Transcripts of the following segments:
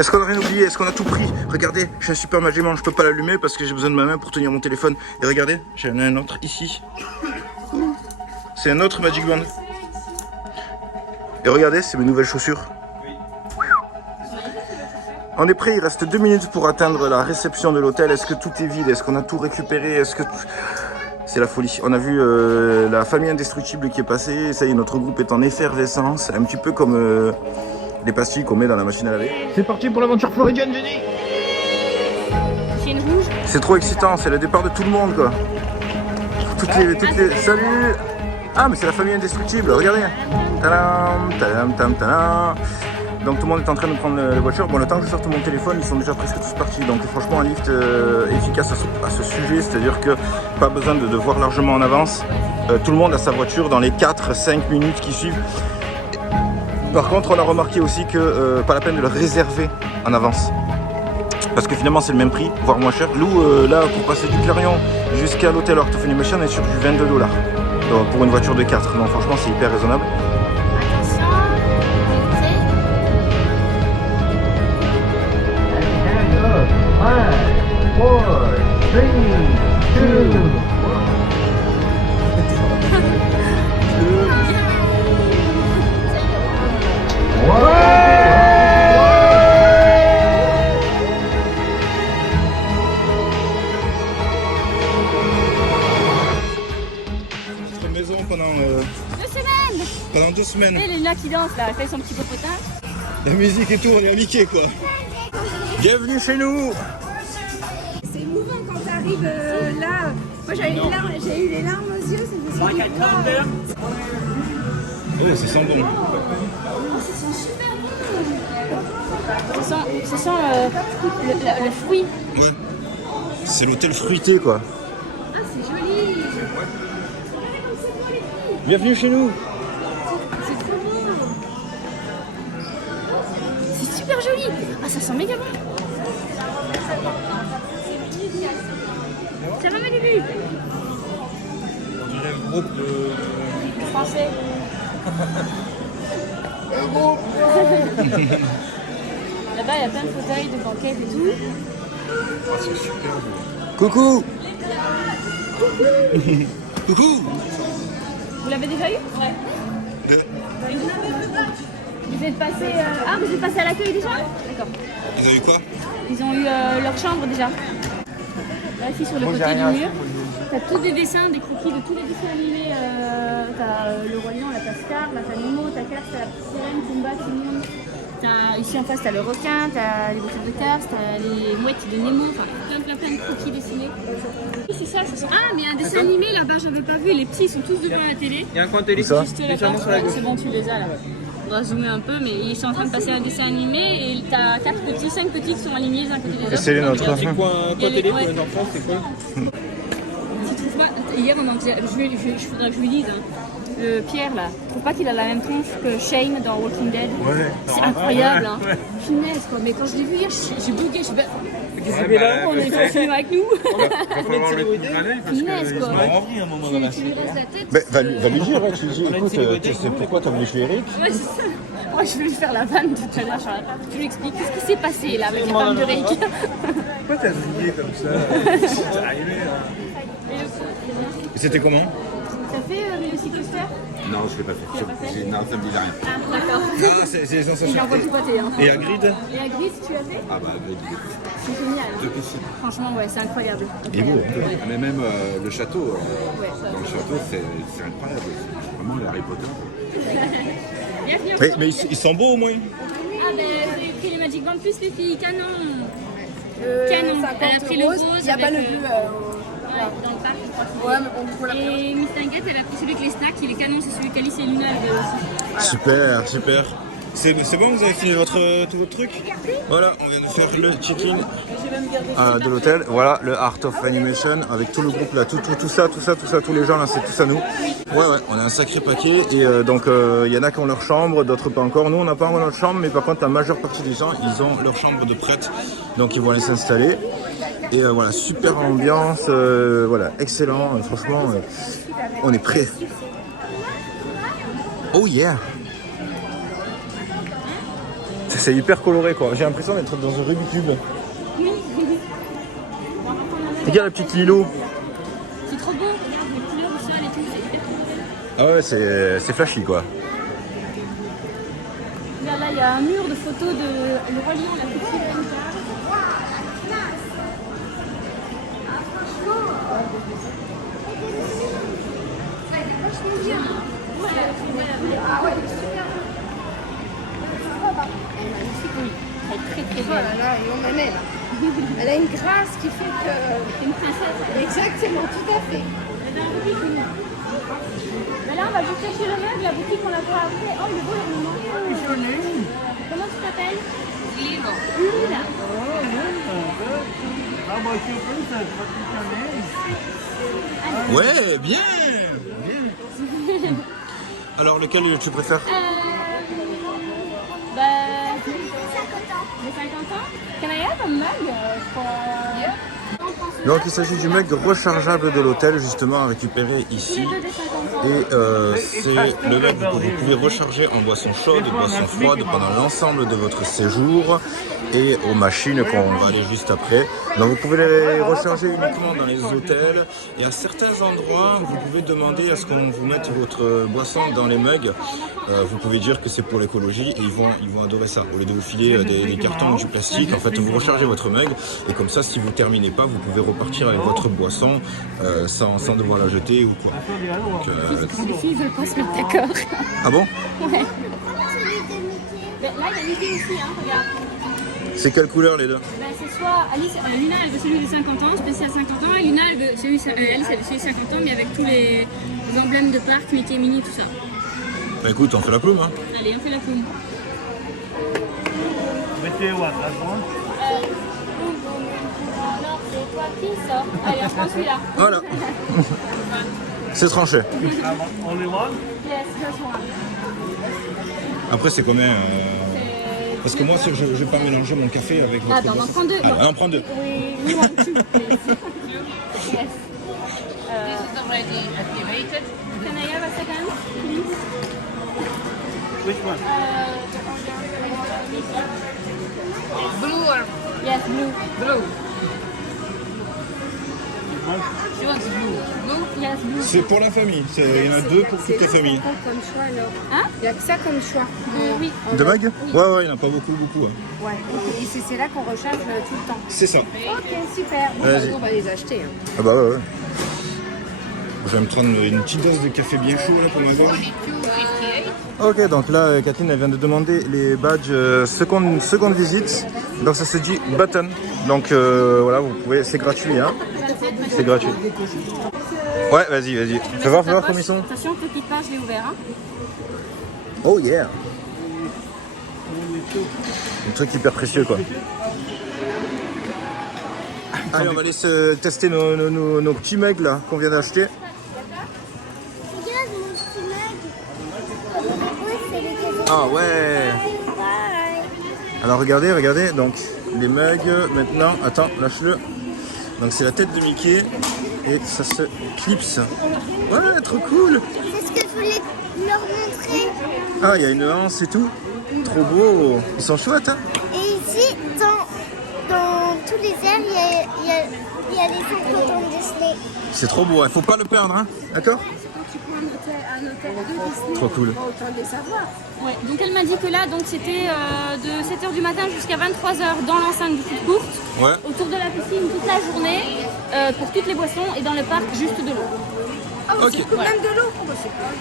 Est-ce qu'on a rien oublié? Est-ce qu'on a tout pris? Regardez, j'ai un super Magic Band, je peux pas l'allumer parce que j'ai besoin de ma main pour tenir mon téléphone. Et regardez, j'en ai un autre ici. C'est un autre Magic Band. Et regardez, c'est mes nouvelles chaussures. On est prêt, il reste 2 minutes pour atteindre la réception de l'hôtel. Est-ce que tout est vide? Est-ce qu'on a tout récupéré? Est-ce que... C'est la folie. On a vu la famille indestructible qui est passée. Ça y est, notre groupe est en effervescence. Un petit peu comme les pastilles qu'on met dans la machine à laver. C'est parti pour l'aventure floridienne, j'ai dit. C'est une rouge. C'est trop excitant, c'est le départ de tout le monde, quoi. Toutes les... Salut! Ah, mais c'est la famille indestructible, regardez. Tadam, tadam, tadam, tadam. Donc tout le monde est en train de prendre la voiture. Bon, le temps que je sorte mon téléphone, ils sont déjà presque tous partis. Donc franchement, un lift efficace à ce sujet. C'est-à-dire que pas besoin de voir largement en avance. Tout le monde a sa voiture dans les 4-5 minutes qui suivent. Par contre, on a remarqué aussi que pas la peine de le réserver en avance. Parce que finalement, c'est le même prix, voire moins cher. Nous, là, pour passer du Clarion jusqu'à l'hôtel Art of Animation, on est sur du 22 $. Pour une voiture de 4. Donc franchement, c'est hyper raisonnable. Maison pendant 2 semaines. pendant 2 semaines. Et Léna qui danse là, elle fait son petit popotin. La musique et tout, on est à Mickey quoi. Bienvenue chez nous. C'est émouvant quand tu arrives là. Moi j'ai eu les larmes aux yeux, c'est Ouais, ça sent bon. Ça sent le fruit. Ouais. C'est l'hôtel fruité quoi. Ah c'est joli. Bienvenue chez nous. C'est trop beau. C'est super joli. Ah, ça sent méga bon. Ça va, ma Lulu? On dirait le groupe de... Français. Là-bas, il y a plein de fauteuils, de banquettes et tout. Ah, c'est super. Coucou. Coucou. Vous l'avez déjà eu? Ouais. Vous êtes passé... Ah, vous êtes passé à l'accueil déjà? D'accord. Vous avez eu quoi? Ils ont eu leur chambre déjà. Là, ici, sur le côté du mur, t'as tous des dessins, des croquis de tous les dessins animés. T'as le Roi Lion, la Scar, la Nemo, t'as Cars, t'as la petite sirène, Pumba, Timon. Ici en face, t'as le requin, t'as les voitures de Cars, t'as les mouettes de Nemo, enfin plein de croquis dessinés. C'est ça, ça sent... Ah, mais un dessin animé là-bas, j'avais pas vu. Les petits, ils sont tous devant la télé. Il y a un coin télé ça Juste là-bas, c'est bon, tu les as là. On va zoomer un peu, mais ils sont en train de passer un dessin animé et t'as 4 petits, 5 petits qui sont alignés les uns à côté des autres. Et c'est les nôtres. Un petit coin télé pour Ouais. les enfants, c'est quoi? Tu trouves pas, hier on en disait, je voudrais que je lui dise, hein, Pierre là, tu trouves pas qu'il a la même tronche que Shane dans Walking Dead? Ouais. C'est incroyable, hein. Punaise quoi, mais quand je l'ai vu hier, j'ai bugué, je suis on est pas film avec nous. Punaise quoi. un moment dans la Tu lui restes la tête. Ben, va lui dire, ouais, tu lui dis, écoute, tu sais pourquoi t'as venu chez Eric? Ouais, c'est ça. Moi je vais lui faire la vanne tout à l'heure, je lui explique qu'est-ce qui s'est passé là avec la femme de Rick. Pourquoi t'as brillé comme ça? C'est arrivé. C'était comment? Ça fait le Coaster? Non, je l'ai pas fait. Non, ça me dit rien. Ah d'accord. Ah, c'est les sensations. Il envoie tout pâté hein. Et à Grid? Et à Gris, tu as fait? Ah bah, C'est génial. Hein. deux piscines. Franchement ouais, c'est incroyable. Il est beau. Mais même le château, Ouais, ça. dans le château, c'est incroyable. C'est vraiment le Harry Potter. Bienvenue. Mais ils sont beaux au moins. Ah ben j'ai pris les Magic Band plus les filles, canon. Canon. Elle a pris le rose. Il n'y a pas le avec, bleu. Ouais, dans le parc, je crois. Ouais, mais on peut la faire. Et Miss Tinguette, elle a pris celui avec les snacks, il est canon, c'est celui qu'Alice et Luna avaient aussi. Super, super. C'est bon, vous avez fini tout votre truc? Voilà, on vient de faire le check-in de l'hôtel. Voilà, le Art of Animation avec tout le groupe là, tout ça, tous les gens là, c'est tous à nous. Ouais, on a un sacré paquet et donc il y en a qui ont leur chambre, d'autres pas encore. Nous, on n'a pas encore notre chambre, mais par contre, la majeure partie des gens, ils ont leur chambre de prête, donc ils vont aller s'installer. Et voilà, super ambiance, voilà, excellent, franchement, on est prêts. Oh yeah! C'est hyper coloré quoi. J'ai l'impression d'être dans un Rubik's Cube. Oui. Regarde la petite Lilo. C'est trop beau, regarde les couleurs du sol et tout, c'est hyper coloré. Ah ouais, c'est flashy quoi. Regarde là, il y a un mur de photos de le Roi Lion, la petite fille. Ah ouais, Oui, elle est très très oh là belle. là, et on aime elle. Elle a une grâce qui fait que... Une princesse. Exactement, tout à fait. Elle est dans la boutique, oui. Mais là, on va juste chercher le meuble, la boutique, on la voit après. Oh, il est beau le moment. Comment tu t'appelles? Lila. Lila. Ouais, bien. Alors lequel tu préfères? Bah... Les 50 ans? Can I have a mug for... Donc il s'agit du mug rechargeable de l'hôtel justement récupéré ici. Tous les deux des 50 ans. Et c'est le mug que vous pouvez recharger en boisson chaude et boisson froide pendant l'ensemble de votre séjour et aux machines qu'on va aller juste après. Donc vous pouvez les recharger uniquement dans les hôtels et à certains endroits vous pouvez demander à ce qu'on vous mette votre boisson dans les mugs. Vous pouvez dire que c'est pour l'écologie et ils vont adorer ça. Au lieu de vous filer des cartons ou du plastique, en fait vous rechargez votre mug et comme ça si vous terminez pas vous pouvez repartir avec votre boisson sans devoir la jeter ou quoi. Donc, Les filles veulent pas se mettre d'accord. Ah bon? Ouais. Là, il y a Mickey aussi, hein, regarde. C'est quelle couleur les deux? Ben, c'est soit Alice, Luna elle veut celui de 50 ans, spécial 50 ans, et Luna elle veut celui, Alice elle veut celui de 50 ans, mais avec tous les emblèmes de parc, Mickey, Minnie, tout ça. Bah écoute, on fait la plume hein. Allez, on fait la plume. Mettez what, la droite? Alors, c'est toi qui sors. Allez, on prend celui-là. Voilà. C'est tranché. Only one? Yes, just one. Après c'est combien Parce que moi je vais pas mélanger mon café avec votre Attends, on en prend deux. Ah, on prend deux. Oui, we want two, please. Yes. This is already activated. Can I have a second, please? Which one? Blue or Yes, blue. blue? One? She wants blue. Blue? Yes, blue. C'est pour la famille, il y en a deux pour toute la famille. Comme choix, alors. Hein? Il n'y a que ça comme choix. Oui. De bagues? Ouais, il n'y en a pas beaucoup. Hein. Ouais, ok. Et c'est là qu'on recharge tout le temps. C'est ça. Ok, super. Bon, Vas-y. on va les acheter. Hein. Ah bah ouais. Je vais me prendre une petite dose de café bien chaud là pour ma gorge. 52.58. Ok, donc là, Catherine, elle vient de demander les badges seconde visite. Donc ça se dit button. Donc voilà, vous pouvez, c'est gratuit, hein. C'est gratuit. Ouais, vas-y. Fais voir comme ils sont. Attention, petit pas, je l'ai ouvert. Hein. Oh yeah. Un truc hyper précieux, quoi. Allez, on va aller se tester nos petits mugs là qu'on vient d'acheter. Regarde mon petit mug. C'est les cadeaux. Ah ouais. Bye. Alors regardez, donc les mugs maintenant, attends, lâche-le. Donc c'est la tête de Mickey et ça se clipse. Ouais, trop cool. C'est ce que je voulais leur montrer. Ah, il y a une anse et tout. Trop beau. Ils sont chouettes, hein. Et ici, dans tous les airs, il y a les enfants Disney. C'est trop beau, il faut pas le perdre, hein. D'accord? Quand tu prends un hôtel de Disney, Trop cool. autant de les savoir. Ouais, donc elle m'a dit que là, donc c'était de 7h du matin jusqu'à 23h dans l'enceinte du foot court, Ouais. autour de la piscine toute la journée, pour toutes les boissons et dans le parc juste de l'eau. Ah, Ok. c'est cool, même de l'eau. Oh, bah, c'est cool.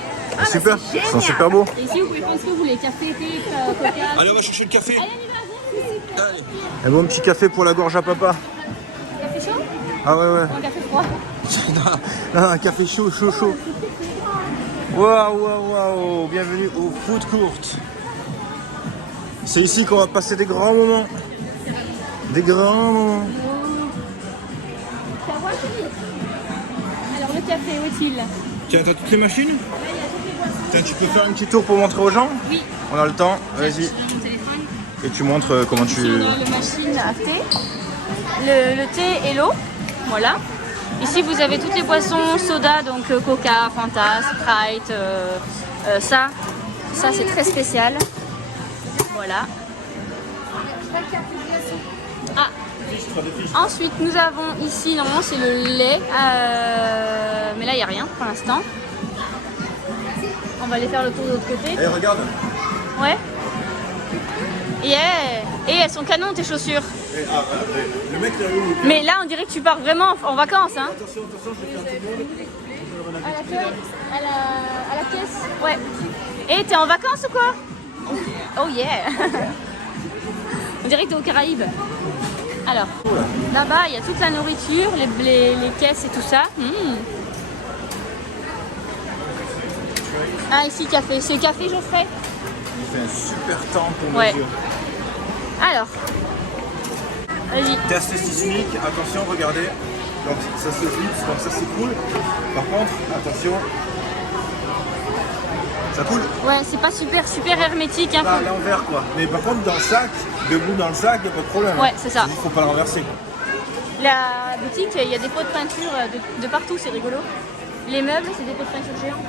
Super, c'est ils sont génial. super beaux. Et ici vous pouvez prendre ce que vous voulez, café, thé, coca. Allez, on va chercher le café. Allez, on y va. Allez. Un bon petit café pour la gorge à papa. Café chaud Ah ouais. ou un café froid? Non, un café chaud. Waouh. Bienvenue au food court. C'est ici qu'on va passer des grands moments. Des grands moments. Ça va, Philippe? Alors le café, où est-il? Tiens, t'as toutes les machines? Tiens, tu peux faire un petit tour pour montrer aux gens? Oui. On a le temps, vas-y. Je donne mon téléphone. Et tu montres comment Ici, tu... on a la machine à thé, le thé et l'eau, voilà. Ici, vous avez toutes les boissons, soda, donc Coca, Fanta, Sprite, ça c'est très spécial, voilà. Ah. Ensuite, nous avons ici, normalement c'est le lait, mais là il n'y a rien pour l'instant. On va aller faire le tour de l'autre côté. Eh, regarde. Ouais. Yeah. Et elles sont canon tes chaussures. Eh, ah, voilà, le mec derrière nous. Mais là on dirait que tu pars vraiment en vacances. Hein. Attention, attention, je vais faire tout le monde. À la caisse. Ouais. Et t'es en vacances ou quoi? Oh yeah. On dirait que t'es aux Caraïbes. Alors, là-bas il y a toute la nourriture, les caisses et tout ça. Ah ici café, c'est café Geoffrey. Il fait un super temps pour Ouais. mesure. Alors, vas-y. Test sismique, attention, regardez. Donc ça se vide, donc ça c'est cool. Par contre, attention. Ça coule? Ouais, c'est pas super hermétique. Hein, Pas à l'envers quoi. Mais par contre, dans le sac, debout dans le sac, il n'y a pas de problème. Ouais, c'est ça. Il faut pas le renverser. La boutique, il y a des pots de peinture de partout, c'est rigolo. Les meubles, c'est des pots de peinture géants.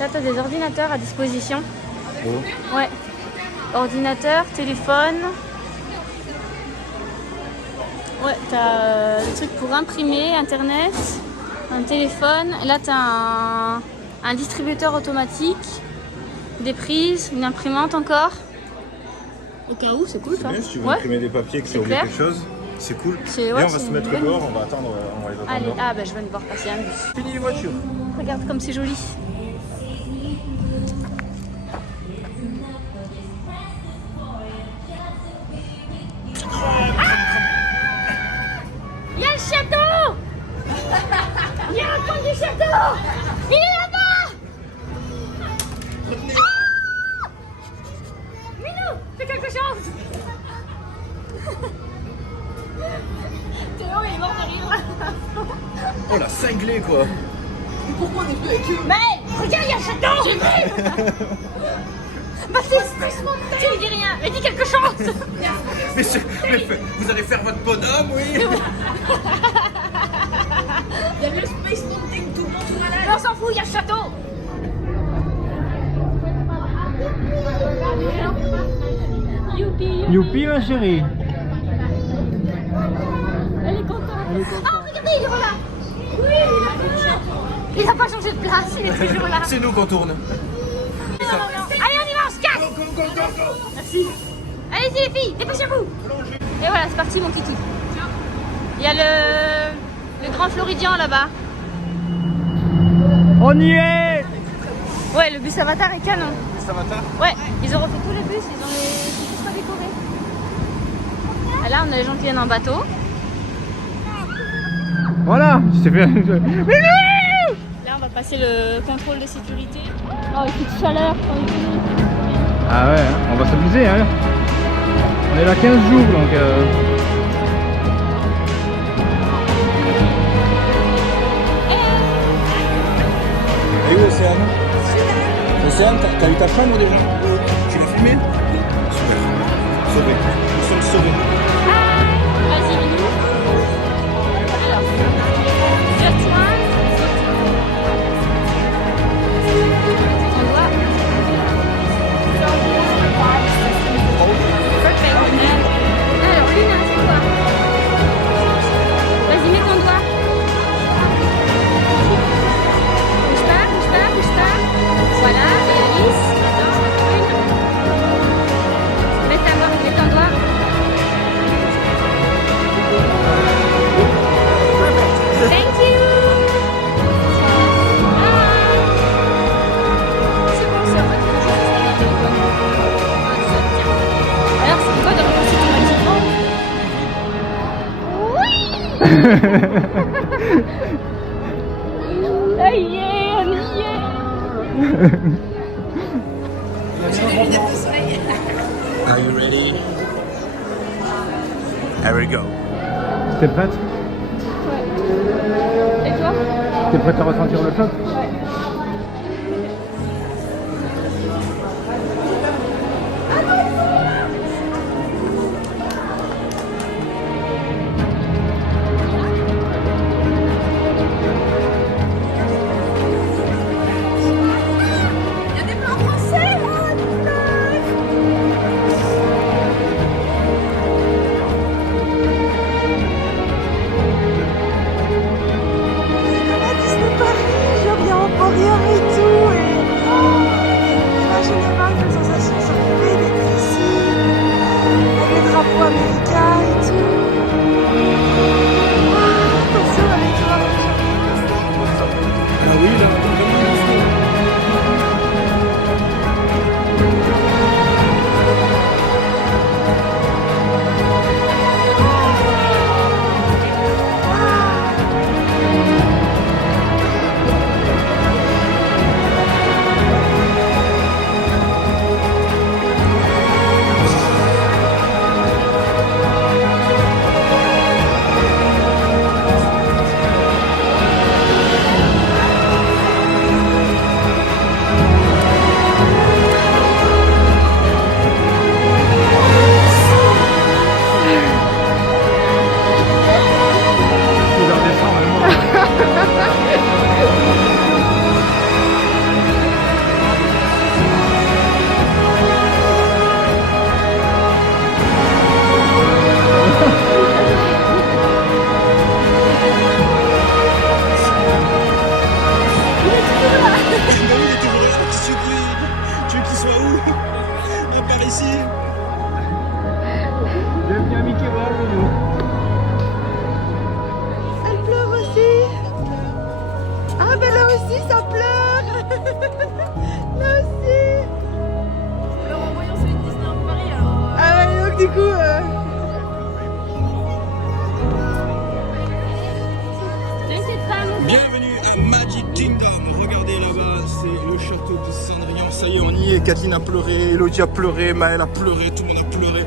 Là, tu as des ordinateurs à disposition. Oh. Ouais. Ordinateur, téléphone. Ouais, tu as des trucs pour imprimer, internet, un téléphone. Là, tu as un distributeur automatique, des prises, une imprimante encore. Au cas où, c'est cool ça. Bien, si tu veux Ouais. imprimer des papiers, que C'est tu as oublié clair. quelque chose, c'est cool. C'est- Viens, ouais, on va c'est se mettre une bonne dehors, idée. on va attendre, on va les attendre Allez, dehors. ah bah je viens de voir passer un bus. Fini les voitures. Regarde comme c'est joli. Il y a le château. Il y a un coin du château. Il est là-bas. Ah Minou, fais quelque chose. Théo, il est mort de rire. Oh la cinglée quoi. Mais regarde, il y a le château. J'ai vu. Baptiste, tu ne dis rien, mais dis quelque chose. Mais vous allez faire votre bonhomme, oui. Il y a le Space Mountain, tout le monde est malade. Mais on s'en fout, il y a le château. Youpi, Youpi ma chérie. Elle est contente. Oh, regardez, il est là. Oui, il n'a pas changé de place, il est toujours là. C'est nous qu'on tourne. Allez, on y va, on se casse. Merci. Allez-y les filles, dépêchez-vous. Et voilà, c'est parti mon kiki. Il y a le grand Floridian là-bas. On y est. Ouais, le bus Avatar est canon. Ça va tard. Ouais, ils ont refait tous les bus, ils ont tous redécorés. Ah, là, on a les gens qui viennent en bateau. Voilà. Je t'ai fait. Là, on va passer le contrôle de sécurité. Oh, il fait de chaleur. Ah ouais, on va s'amuser hein. On est là 15 jours donc. Et où Océane? Océane, t'as eu ta chambre déjà? Tu l'as filmé? Super. Sauvé. Nous sommes sauvés. Vas-y, Minou. Alors, jette-toi. On doit. Perfect. Alors, Luna, c'est quoi? Vas-y, mets ton doigt. Bouge pas, bouge pas, bouge pas. Voilà, et Alice, attends, une. Mets ta main, mets ton doigt. Thank you. C'est bon, ça va. Alors, c'est quoi de repasser automatiquement? Oui. Ah yeah, on y est. Are you ready? Here we go. T'es prête? Et toi? T'es prête à ressentir le choc? Il y a des plans français. Tu veux qu'il soit où? À part ici. Bienvenue à Mickey World. Elle pleure aussi. Ah ben là aussi ça pleure. Là aussi. Alors en voyant celui de Disneyland Paris, alors... Ah ouais, donc du coup... J'ai essayé de faire Bienvenue à Magic Kingdom. Regardez là-bas, c'est le château de Cendrillon. Ça y est, on y est. Kathleen a pleuré, Elodie a pleuré, Maëlle a pleuré, tout le monde a pleuré.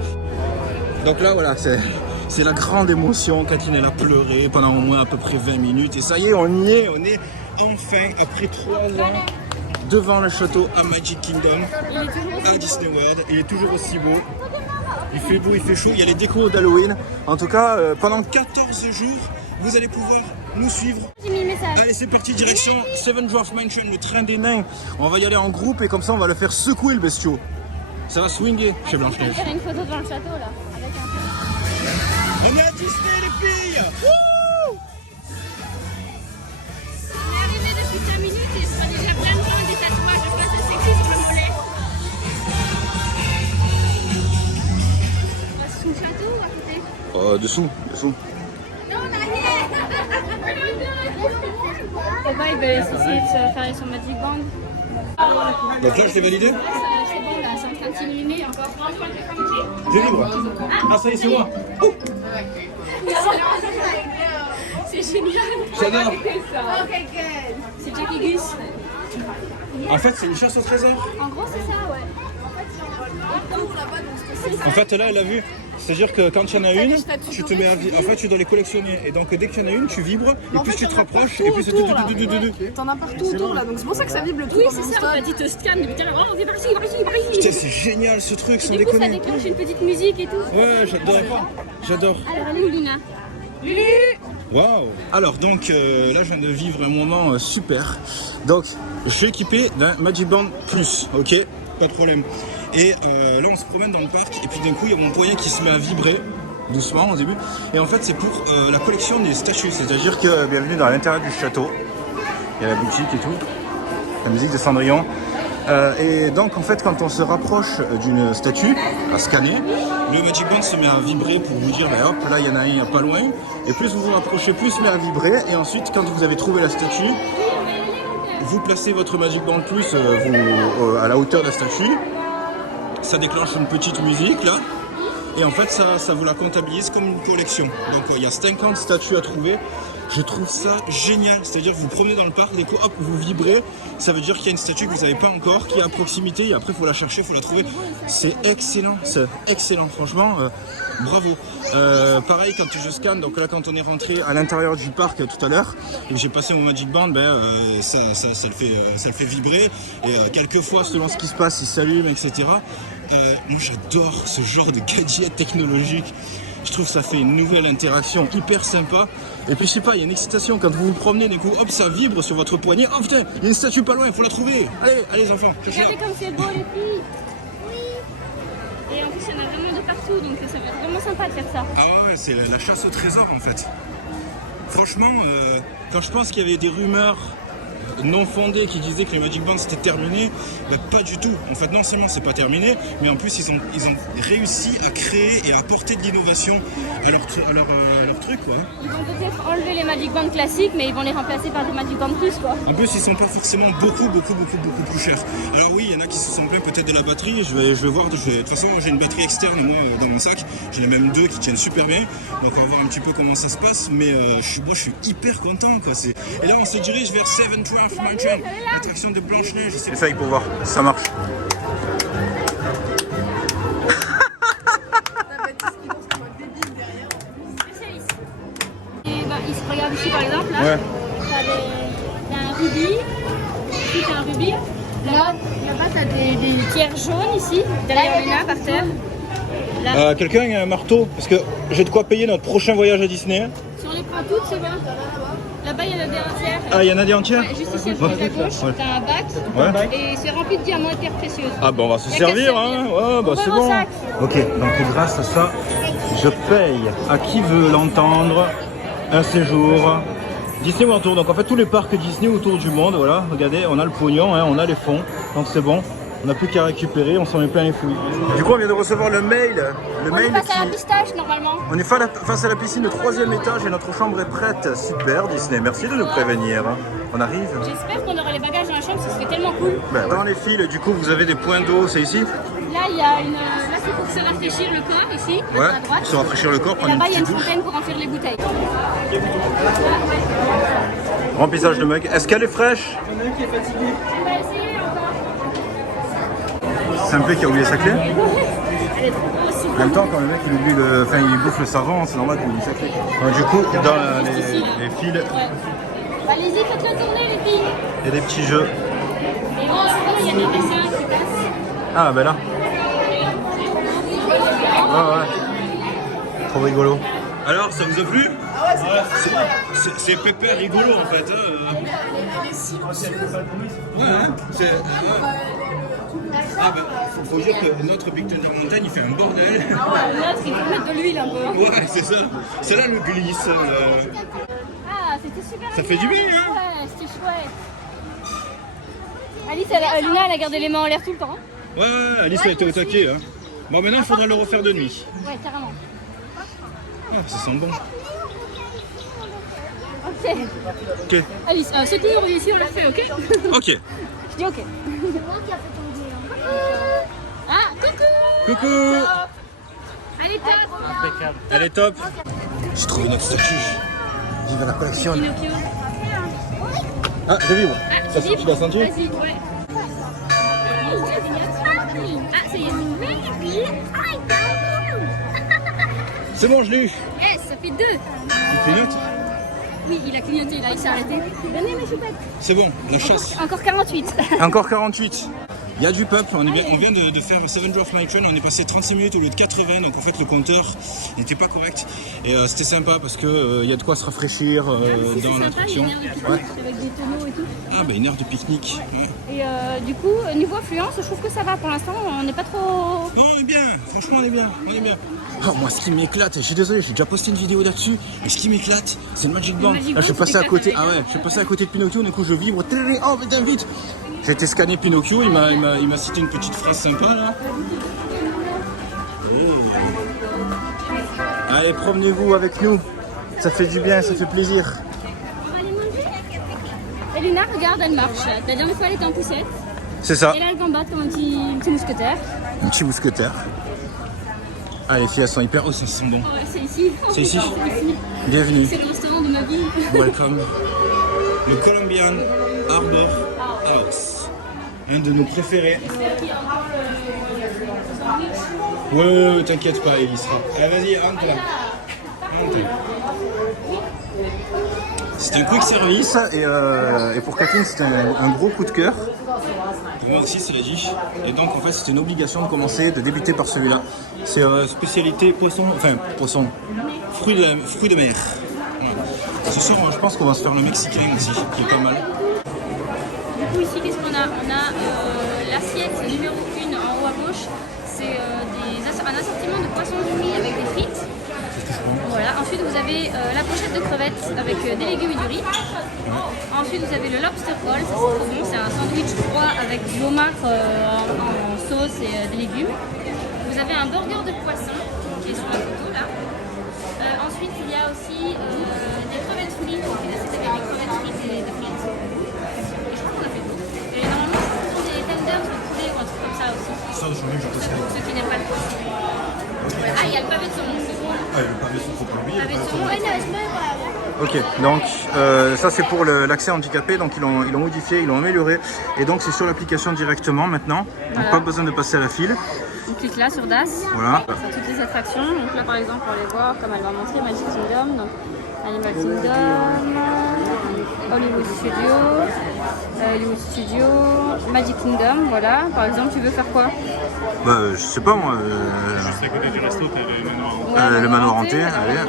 Donc là, voilà, c'est la grande émotion. Kathleen, elle a pleuré pendant au moins à peu près 20 minutes. Et ça y est, on y est. On est enfin, après 3 ans, devant le château à Magic Kingdom, à Disney World. Il est toujours aussi beau. Il fait beau, il fait chaud. Il y a les décos d'Halloween. En tout cas, pendant 14 jours, vous allez pouvoir nous suivre. J'ai mis le message. Allez, c'est parti, direction Seven Dwarfs Mansion, le train des nains. On va y aller en groupe et comme ça, on va le faire secouer le bestiau. Ça va swinguer chez On va Blanche-Neige. faire une photo devant le château là. Avec un... On est à Disney, les filles. Wouh! On est arrivé depuis 5 minutes et je vois déjà plein de gens, des tatouages pas assez sexy sur le mollet. On va sous le château ou à côté? Dessous. Papa il va essayer de se faire son Magic Band. Donc là, je l'ai validé. C'est bon là, c'est en train de s'illuminer encore. Je vibre. Ah, ça y est, c'est moi. C'est génial. J'adore. C'est Jackie Gus. En fait, c'est une chasse au trésor. En gros c'est ça ouais. En fait, là, elle a vu. C'est-à-dire que quand il y en a une, tu te mets à vibrer. En fait, tu dois les collectionner. Et donc, dès qu'il y en a une, tu vibres. Et puis, tu te rapproches. Et puis, c'est tout. T'en as partout autour là, donc c'est pour ça que ça vibre le tout. Oui c'est ça, en fait il te scanne et puis t'es là, oh viens par ici, par ici, par ici. Putain, c'est génial ce truc, sans Et du coup ça déconner. déclenche une petite musique et tout. Ouais, j'adore. J'adore. Alors elle est où Luna? Waouh! Alors donc là je viens de vivre un moment super. Donc je suis équipé d'un Magic Band Plus, ok? Pas de problème. Et là on se promène dans le parc et puis d'un coup il y a mon poignet qui se met à vibrer doucement au début. Et en fait c'est pour la collection des statues, c'est-à-dire que bienvenue dans l'intérieur du château. Il y a la boutique et tout, la musique de Cendrillon. Et donc en fait quand on se rapproche d'une statue à scanner, le Magic Band se met à vibrer pour vous dire bah, hop là il y en a un il y a pas loin. Et plus vous vous rapprochez, plus il se met à vibrer. Et ensuite quand vous avez trouvé la statue, vous placez votre Magic Band Plus à la hauteur de la statue. Ça déclenche une petite musique là. Et en fait ça vous la comptabilise comme une collection. Donc il y a 50 statues à trouver. Je trouve ça génial, c'est-à-dire que vous promenez dans le parc, des coups, hop, vous vibrez, ça veut dire qu'il y a une statue que vous n'avez pas encore, qui est à proximité, et après il faut la chercher, il faut la trouver. C'est excellent, franchement, bravo. Pareil quand je scanne, donc là quand on est rentré à l'intérieur du parc tout à l'heure, et que j'ai passé mon Magic Band, ça le fait vibrer, et quelquefois selon ce qui se passe, il s'allume, etc. Moi j'adore ce genre de gadget technologique. Je trouve que ça fait une nouvelle interaction hyper sympa. Et puis je sais pas, il y a une excitation quand vous vous promenez, d'un coup, hop, ça vibre sur votre poignet. Oh putain, il y a une statue pas loin, il faut la trouver. Allez les enfants, cherchez-la. Regardez comme c'est beau les filles. Oui. Et en plus il y en a vraiment de partout, donc ça va être vraiment sympa de faire ça. Ah ouais, c'est la chasse au trésor en fait. Franchement, quand je pense qu'il y avait des rumeurs non fondées qui disaient que les Magic Bands c'était terminé. Bah, pas du tout. En fait, non seulement c'est pas terminé, mais en plus ils ont réussi à créer et à apporter de l'innovation à leur truc, quoi. Ils vont peut-être enlever les Magic Bands classiques, mais ils vont les remplacer par des Magic Bands plus, quoi. En plus, ils sont pas forcément beaucoup plus chers. Alors oui, il y en a qui se sont plaints peut-être de la batterie. Je vais voir. De toute façon, moi j'ai une batterie externe moi dans mon sac. J'en ai même 2 qui tiennent super bien. Donc on va voir un petit peu comment ça se passe. Mais je suis hyper content, quoi. Et là, on se dirige vers Seven Dwarfs Mountain, l'attraction de Blanche-Neige. Essaye pour voir si ça marche. Et bah, regarde ici par exemple, là, Ouais. t'as un rubis, ici t'as un rubis, là-bas t'as des pierres jaunes ici, derrière Luna par terre. Là, Quelqu'un a un marteau? Parce que j'ai de quoi payer notre prochain voyage à Disney. si on les prend toutes, c'est bon. Là-bas il y en a des entières. Ah, il y en a des entières? Ouais, juste ici à gauche, Ouais. t'as un bac, Ouais. et c'est rempli de diamants et de pierres précieuses. Ah bah on va se Y a qu'à servir, se hein. servir. Ouais, bah Ouvre c'est vos bon. sacs. Ok, donc grâce à ça, je paye à qui veut l'entendre un séjour Disney World Tour. Donc en fait tous les parcs Disney autour du monde, voilà, regardez, on a le pognon, hein, on a les fonds, donc c'est bon. On n'a plus qu'à récupérer, on s'en met plein les fouilles. Du coup on vient de recevoir le mail. On est passé à la pistache normalement. On est face à la piscine au 3e étage et notre chambre est prête. Super Disney, merci de nous prévenir. On arrive. J'espère qu'on aura les bagages dans la chambre, ce serait tellement cool. Ben, dans les fils, du coup vous avez des points d'eau, c'est ici? Là, il y a une. Là, c'est pour se rafraîchir le corps, ici, Ouais, à droite. se rafraîchir le corps, Et prendre une là-bas, il y a une petite douche. fontaine pour remplir les bouteilles. Remplissage de mug. Est-ce qu'elle est fraîche? On va essayer encore. C'est un peu qui a oublié sa clé. Elle est trop grosse. En même temps, quand le mec il oublie il bouffe le savon, c'est normal qu'il oublie sa clé. Donc, du coup, dans les fils, Ouais. Allez-y, faites-le tourner, les filles. il y a des petits jeux. Et en dessous, il y a des dessins qui passent. Ah, ben là. Ouais. Trop rigolo. Alors, ça vous a plu? C'est pépère rigolo en fait. Ouais, hein, Ah bah, faut dire que notre Big Thunder Mountain il fait un bordel. L'autre, il faut mettre de l'huile un peu. Ouais, c'est ça. C'est là le glisse. Ah, c'était super. Ça fait du bien, hein? Ouais, c'était chouette. Alice, Luna, elle a gardé les mains en l'air tout le temps. Ouais, Alice a été au taquet. Hein. Bon, maintenant il faudra le refaire de nuit. Ouais, carrément. Ah, ça sent bon. Ok. Ok. Alice, c'est tout, ici, on l'a fait, ok? Ok. Je dis ok. Ah, coucou! Coucou. Allez, top! Elle est top. J'ai trouvé notre statue. Je vais la collectionner. Pinocchio. Ah, j'ai vu moi. Ah, Tu l'as senti? Vas-y, ouais. Ah, c'est baby! C'est bon, je l'ai eu. Eh, ça fait 2! Il clignote? Oui, il a clignoté, là, il s'est arrêté. Venez, mes choupettes! C'est bon, la chasse. Encore 48. Encore 48. Il y a du peuple, on vient de faire Seven Dwarfs Mountain, on est passé 35 minutes au lieu de 80, donc en fait le compteur n'était pas correct. Et c'était sympa parce que il y a de quoi se rafraîchir dans l'attraction. Ouais. Avec des tonneaux et tout. Ah bah une heure de pique-nique. Ouais. Et du coup, niveau affluence, je trouve que ça va pour l'instant, on n'est pas trop... Non, on est bien, franchement on est bien, Oh, moi ce qui m'éclate, et je suis désolé, j'ai déjà posté une vidéo là-dessus, mais ce qui m'éclate, c'est le Magic Band. Magic Là je suis Band, passé c'est à côté, éclaté. je suis passé à côté de Pinocchio, du coup je vibre, oh putain vite. J'ai été scanner Pinocchio, il m'a cité une petite phrase sympa là. Hey. Allez, promenez-vous avec nous, ça fait du bien, ça fait plaisir. On va les manger. Et Luna, regarde, elle marche. La dernière fois, elle était en poussette. C'est ça, Et là, elle gambade comme un petit mousquetaire. un petit mousquetaire. Ah les filles elles sont hyper, oh ça sent bon. Ouais, c'est ici. C'est ici. C'est ici. Bienvenue, C'est le restaurant de ma vie. welcome. Le Colombian Harbor House, un de nos préférés. Ouais, t'inquiète pas, il y sera. Allez, vas-y, rentre là. C'était un quick service et pour Kathleen c'était un gros coup de cœur. Pour moi aussi, cela dit. Et donc en fait c'était une obligation de commencer, de débuter par celui-là. C'est spécialité poisson, fruits de mer. Voilà. Ce soir, je pense qu'on va se faire le mexicain aussi, qui est pas mal. Du coup, ici, qu'est-ce qu'on a? On a l'assiette numéro 1 en haut à gauche. C'est un assortiment de poissons de fruits avec des frites. Voilà. Ensuite, vous avez la pochette de crevettes crevettes avec des légumes et du riz. Ensuite, vous avez le lobster roll, ça c'est trop bon, c'est un sandwich froid avec du homard en sauce et des légumes. Vous avez un burger de poisson qui est sur la photo là. Ensuite, il y a aussi des crevettes frites. On fait des crevettes frites et des frites. Et je crois qu'on a fait tout. Et normalement, ce sont des tenders de poulet ou un truc comme ça aussi. Ça, je veux que je testerai. Pour ceux qui n'aiment pas le poulet. Ah, il y a le pavé de saumon, c'est bon. Ah, le pavé, il faut pas l'oublier. Pavé de saumon. Ok, donc ça c'est pour l'accès handicapé, donc ils l'ont modifié, ils l'ont amélioré. Et donc c'est sur l'application directement maintenant, donc Voilà. pas besoin de passer à la file. On clique là sur DAS. Voilà. Sur toutes les attractions. Donc là par exemple, on va les voir comme elle va montrer Magic Kingdom, donc Animal Kingdom, Hollywood Studio, Magic Kingdom, voilà. Par exemple, tu veux faire quoi? Bah je sais pas moi. Juste à côté du resto, t'as le manoir. Le manoir hanté, allez.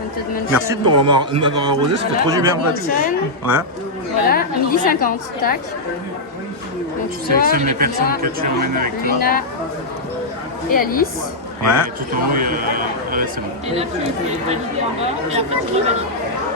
Haunted Mansion. Merci de m'avoir arrosé, ça fait trop du bien en fait. Ouais. Voilà, à 12h50, tac. Donc Sélectionne les personnes que tu emmènes avec toi. Luna et Alice. Ouais. Et tout en haut, il y a c'est bon. Et là, tu fais valider en bas et après tu revalides.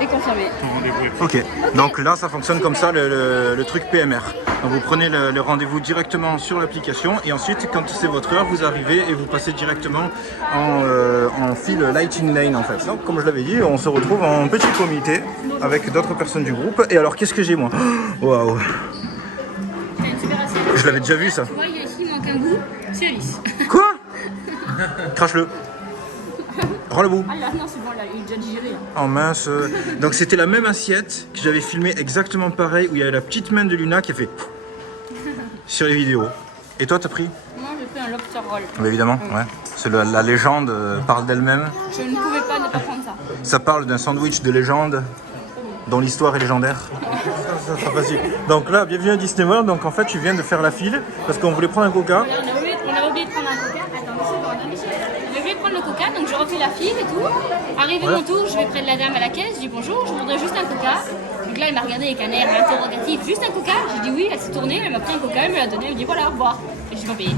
Et confirmer. Ton rendez-vous est pris. Ok, donc là ça fonctionne comme ça le truc PMR. Donc vous prenez le rendez-vous directement sur l'application et ensuite quand c'est votre heure vous arrivez et vous passez directement en file Lighting Lane en fait. Donc comme je l'avais dit, on se retrouve en petit comité avec d'autres personnes du groupe. Et alors qu'est-ce que j'ai moi? Waouh! T'as une super assiette. Je l'avais déjà vu ça. Tu vois, il y a ici, il manque un goût. C'est Alice. Quoi? Crache-le. Rends le bout. Ah là, non, c'est bon, là, il est déjà digéré. Oh mince. Donc c'était la même assiette que j'avais filmé exactement pareil où il y avait la petite main de Luna qui a fait sur les vidéos. Et toi t'as pris? Moi, je fais un lobster roll. Bah, évidemment, ouais. C'est la légende parle d'elle-même. Je ne pouvais pas ne pas prendre ça. Ça parle d'un sandwich de légende dont l'histoire est légendaire. Ça sera facile. Donc là, bienvenue à Disney World. Donc en fait, tu viens de faire la file parce qu'on voulait prendre un coca. On avait oublié de prendre un coca. Attends, une seconde, hein, Michel. On avait oublié de prendre le coca, donc je refais la file et tout. Arrivé mon tour, je vais près de la dame à la caisse. Je dis bonjour, je voudrais juste un coca. Donc là, elle m'a regardé avec un air interrogatif. Juste un coca? J'ai dit oui, elle s'est tournée, elle m'a pris un coca, elle me l'a donné, elle me dit voilà, au revoir. Et je vais pas payer.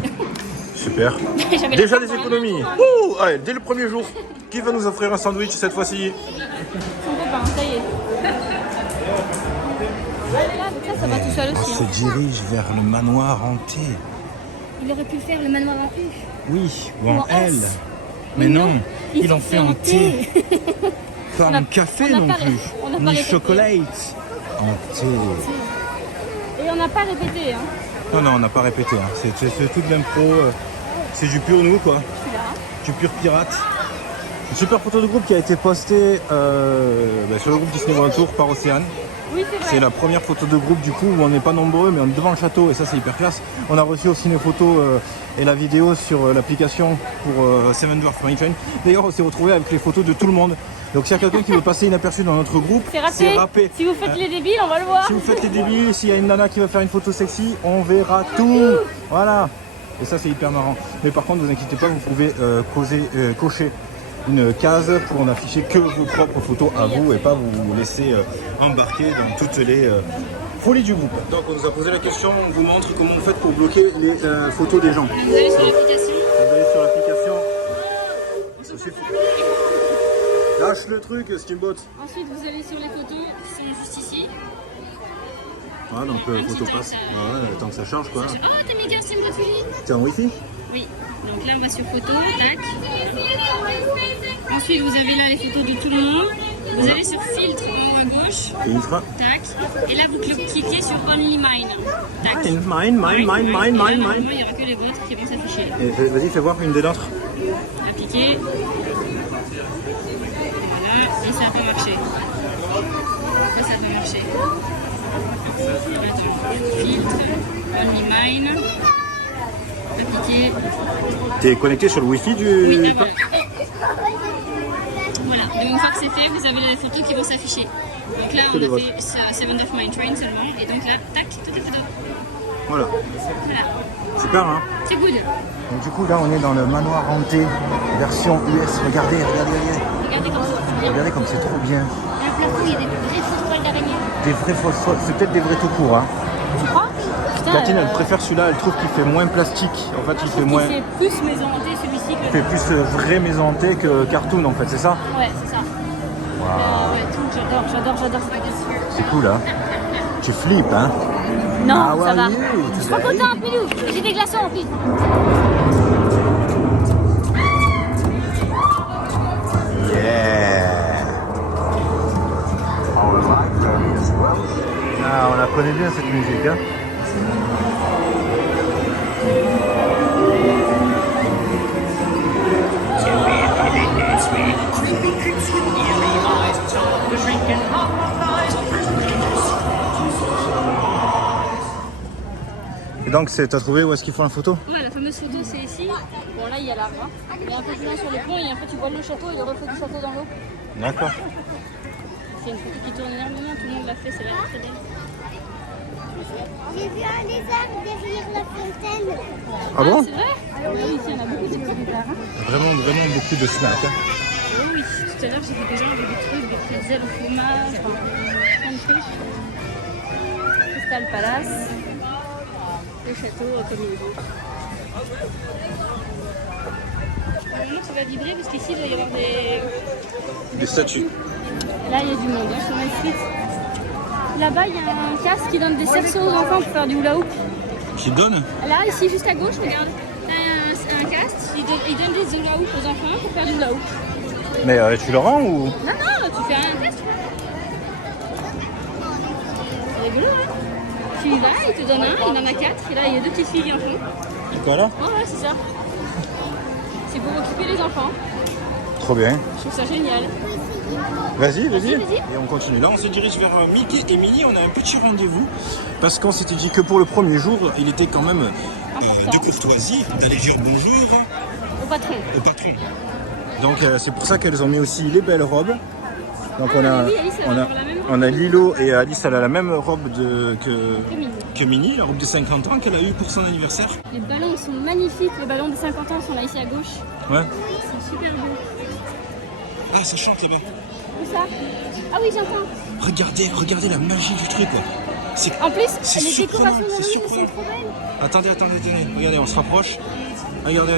Super. J'avais Déjà la des économies. Ouh, allez, dès le premier jour. Qui va nous offrir un sandwich cette fois-ci? Son copain, ça y est. Là, donc ça va tout seul On aussi. se Hein. dirige vers le manoir hanté. Il aurait pu faire le manoir en plus. Oui, ou Ou en en L. S. Mais non, Il ils l'ont fait en thé. Pas On a- en café on a non pas- plus. on a pas Ni répété. chocolate. En thé. Et on n'a pas répété. Hein. Non, non, on n'a pas répété. Hein. C'est tout de l'impro. C'est du pur nous, quoi. Du pur pirate. Une super photo de groupe qui a été postée sur le groupe Disney World Tour par Océane. Oui, c'est vrai. C'est la première photo de groupe du coup où on n'est pas nombreux mais on est devant le château et ça c'est hyper classe. On a reçu aussi une photo et la vidéo sur l'application pour Seven Dwarfs Mine Train. D'ailleurs on s'est retrouvé avec les photos de tout le monde. Donc s'il y a quelqu'un qui veut passer inaperçu dans notre groupe, C'est raté. Si vous faites les débiles, on va le voir. Si vous faites les débiles, s'il y a une nana qui va faire une photo sexy, on verra tout. Voilà. Et ça c'est hyper marrant. Mais par contre, vous inquiétez pas, vous pouvez cocher une case pour en afficher que vos propres photos à vous et pas vous laisser embarquer dans toutes les folies du groupe. Donc on nous a posé la question, on vous montre comment vous faites pour bloquer les photos des gens. Vous allez sur l'application. Vous allez sur l'application. Ça suffit. Lâche le truc, Steamboat. Ensuite, vous allez sur les photos qui sont juste ici. Voilà, donc Un petit photo temps passe. que ça- Ouais, tant que ça charge quoi. Oh, t'as mis qu'un Steamboat Willy? T'es en wifi? Oui. Donc là, on va sur photo, tac. Ensuite, vous avez là les photos de tout le monde. Vous allez sur filtre en haut à gauche, Filtre. tac. Et là, vous cliquez sur Only Mine. Tac. Mine. Et là, normalement, il n'y aura que les vôtres qui vont s'afficher. Et vas-y, fais voir une des nôtres. Appliquer. Voilà, et ça va marcher. Pourquoi ça va marcher? Filtre, Only Mine. Appliquer. T'es connecté sur le wifi du... Oui, voilà. Voilà, donc une fois que c'est fait, vous avez les photos qui vont s'afficher. Donc là, Que des on a fait Seven Dwarfs Mine Train seulement, et donc là, tac, toutes les photos. Voilà. Voilà, Super, hein. c'est good. Donc du coup, là, on est dans le manoir hanté, version US. Regardez. Regardez comme ça, c'est bien. Regardez comme c'est trop bien. Dans le plafond, il y a des vraies fausses toiles d'araignée. Des vrais fausses... C'est peut-être des vrais tout courts, hein. Tu crois? Putain, Catherine, elle préfère celui-là, elle trouve qu'il fait moins plastique. En fait, il fait moins. Il fait plus maison hantée celui-ci Il que. fait plus vrai maison hantée que cartoon en fait, c'est ça? Ouais, c'est ça. Ouais, tout, j'adore. C'est cool, hein? Tu flippes, hein? Non, Ah ouais, ça va. oui, Je suis trop contente, Pilou. J'ai des glaçons en plus. Yeah! Ah, on la connaît bien cette musique, hein? Et donc, t'as trouvé où est-ce qu'ils font la photo? Ouais, la fameuse photo, c'est ici. Bon, là, il y a l'arbre. Hein. Il y a un peu plus loin sur le pont et après, tu vois le château et le reflet du château dans l'eau. D'accord. C'est une photo qui tourne énormément. Tout le monde l'a fait, c'est vraiment très belle. J'ai vu un lézard derrière la fontaine. Ah bon? C'est vrai? Oui, ici, il y en a beaucoup de petits lézards. Hein. Vraiment beaucoup de snacks. Hein. Oh oui, tout à l'heure, j'ai vu des gens avec des trucs, des pretzels au fromage, enfin, plein de trucs. Crystal Palace. Le château comme il est. Maintenant, tu vas vibrer parce qu'ici, il doit y avoir Des statues. Là, il y a du monde, hein, sur Main Street. Là-bas, il y a un casque qui donne des cerceaux aux enfants pour faire du hula hoop. Qui donne? Là, ici, juste à gauche, regarde. T'as un casque, il donne des hula hoop aux enfants pour faire du hula hoop. Mais tu le rends ou? Non, tu fais un test. C'est rigolo, hein? Tu y vas, il te donne un, il en a 4, et là, il y a 2 petites filles qui en font. Quoi là? Oh, ouais, c'est ça. C'est pour occuper les enfants. Trop bien. Je trouve ça génial. Vas-y. Vas-y. Et on continue. Là, on se dirige vers Mickey et Minnie. On a un petit rendez-vous parce qu'on s'était dit que pour le premier jour, il était quand même de courtoisie d'aller dire bonjour Au patron. au patron. Donc, c'est pour ça qu'elles ont mis aussi les belles robes. Donc, oui, Alice, elle va avoir la même robe. on a Lilo et Alice, elle a la même robe Minnie. que Minnie, la robe des 50 ans qu'elle a eue pour son anniversaire. Les ballons sont magnifiques. Les ballons des 50 ans sont là ici à gauche. Ouais. C'est super beau. Ah, ça chante là-bas. Où ça? Ah oui, j'entends. Regardez la magie du truc, quoi. En plus, C'est les surprenant, décorations dans c'est le mur surprenant. sont trop belles. Attendez. Regardez, on se rapproche. Regardez.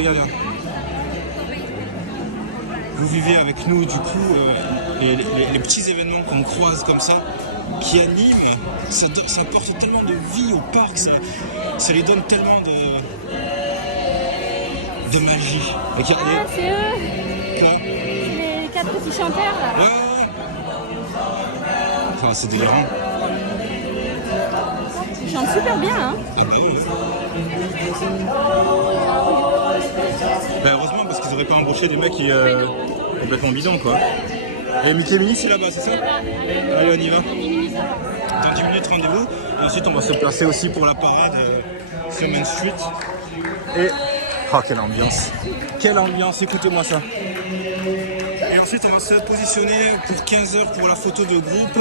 Vous vivez avec nous, du coup, les petits événements qu'on croise comme ça, qui animent, ça apporte tellement de vie au parc, ça les donne tellement de magie. Regardez. Ah, c'est eux. Quoi? Les 4 petits chanteurs là. Ouais. Ça, c'est délirant. Ils chantent super bien, hein. Ah bah ouais. Bah heureusement parce qu'ils auraient pas embauché des mecs qui complètement bidons quoi. Et Mickey et Minnie c'est là-bas, c'est ça? Allez, on y va. Dans 10 minutes rendez-vous. Et ensuite on va se placer aussi pour la parade sur Main Street. Et oh quelle ambiance! Quelle ambiance, écoutez-moi ça. Et ensuite on va se positionner pour 15 h pour la photo de groupe.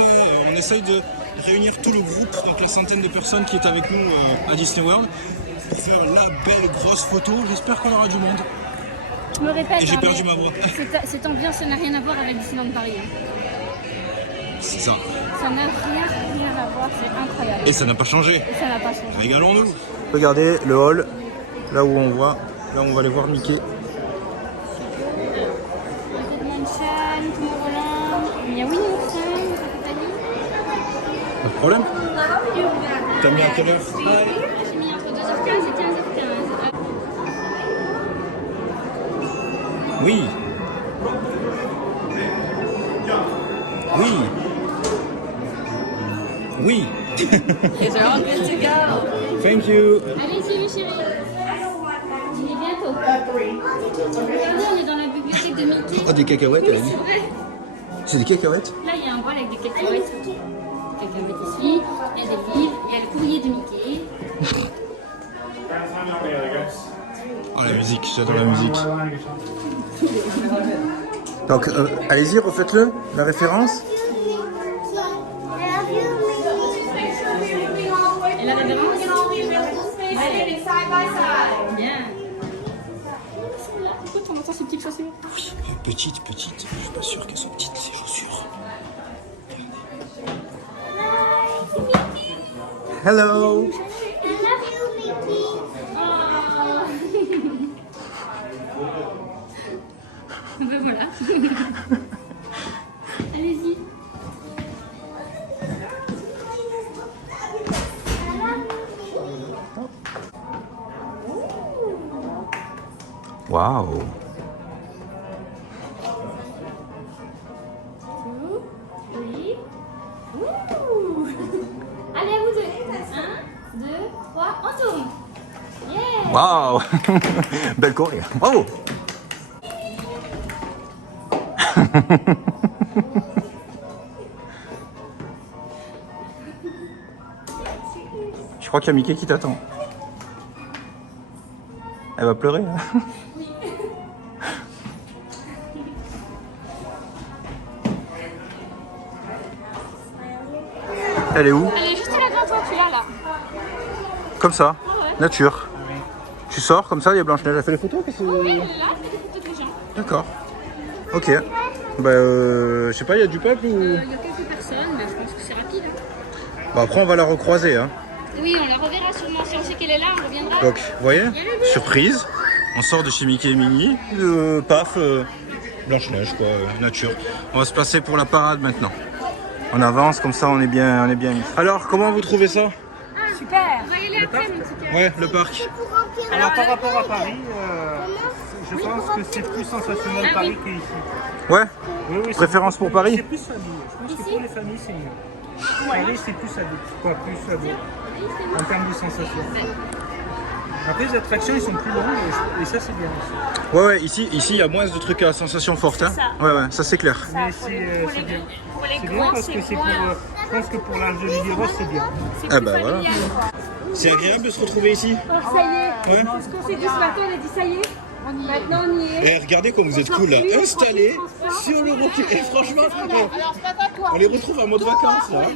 On essaye de réunir tout le groupe, donc la centaine de personnes qui est avec nous à Disney World, pour faire la belle grosse photo. J'espère qu'on aura du monde. Je me répète, Et j'ai hein, perdu mais ma voix. Cette ambiance, ça n'a rien à voir avec Disneyland Paris. Hein. C'est ça. Ça n'a rien à voir, c'est incroyable. Et ça n'a pas changé. Et ça n'a pas changé. Régalons-nous. Regardez le hall, là où on voit, là on va aller voir Mickey. Haunted Mansion, Tomorrowland, il y a Winnie Ourson, sa compagnie. Pas de problème. T'as mis à quelle heure? J'ai mis entre 2h15 et 15h15. Oui. Thank you. Allez, ici, mes chéris. Il est bientôt. Regardez, on est dans la bibliothèque de Mickey. Oh, des cacahuètes, Oui, elle a dit. c'est vrai. C'est des cacahuètes? Là, il y a un bol avec des cacahuètes. Des cacahuètes ici. Il y a des livres. Il y a le courrier de Mickey. Oh, la musique, j'adore la musique. Donc, allez-y, refaites-le, la référence. Et la révérence. Bien. Écoute, on entend ces petites chaussures. Petite, je suis pas sûr qu'elles soient petites, ces chaussures. Hello. I love you. Ben voilà. Allez-y. Waouh. Oui. Ouh. Allez, à vous deux. 1, 2, 3, on tourne. Yeah. Waouh. Belle choré. Bravo. Je crois qu'il y a Mickey qui t'attend. Elle va pleurer là. Elle est où? Elle est juste à la grande toiture là. Comme ça, ouais. nature. Tu sors comme ça, il y a Blanche-Neige. Elle a fait les photos? Oui, elle est là, elle fait des photos de gens. D'accord. Ok. Bah, je sais pas, il y a du peuple ou... Il y a quelques personnes, mais je pense que c'est rapide. Hein. Bah, après, on va la recroiser. Hein. Oui, on la reverra sûrement. Si on sait qu'elle est là, on reviendra. Donc, vous voyez, surprise. On sort de chez Mickey et Minnie. Paf, Blanche-Neige, quoi, nature. On va se placer pour la parade maintenant. On avance, comme ça, on est bien mis. Alors, comment vous trouvez ça? Super. On va y aller après, mon petit cœur. Ouais, le parc. Alors par rapport à Paris, je pense que c'est plus sensationnel Paris qu'ici. Ouais. Oui, oui, Préférence pour Paris? C'est plus famille. Je pense que pour les familles c'est mieux. Paris c'est plus adulte, quoi, plus ado, en termes de sensations. Après les attractions ils sont plus longues et ça c'est bien aussi. Ouais, ici il y a moins de trucs à sensation forte. Hein. Ouais, ça c'est clair. Mais c'est bien. C'est bien parce que c'est pour, je pense que pour l'âge de Lily-Rose c'est bien. Ah bah voilà. C'est agréable de se retrouver ici. Oh, ça y est. Ouais. Ce qu'on s'est dit ce matin, on a dit ça y est. Maintenant on y est. Eh, regardez comme vous êtes cool là, installés sur le roquet. Et franchement, on les retrouve en mode vacances là.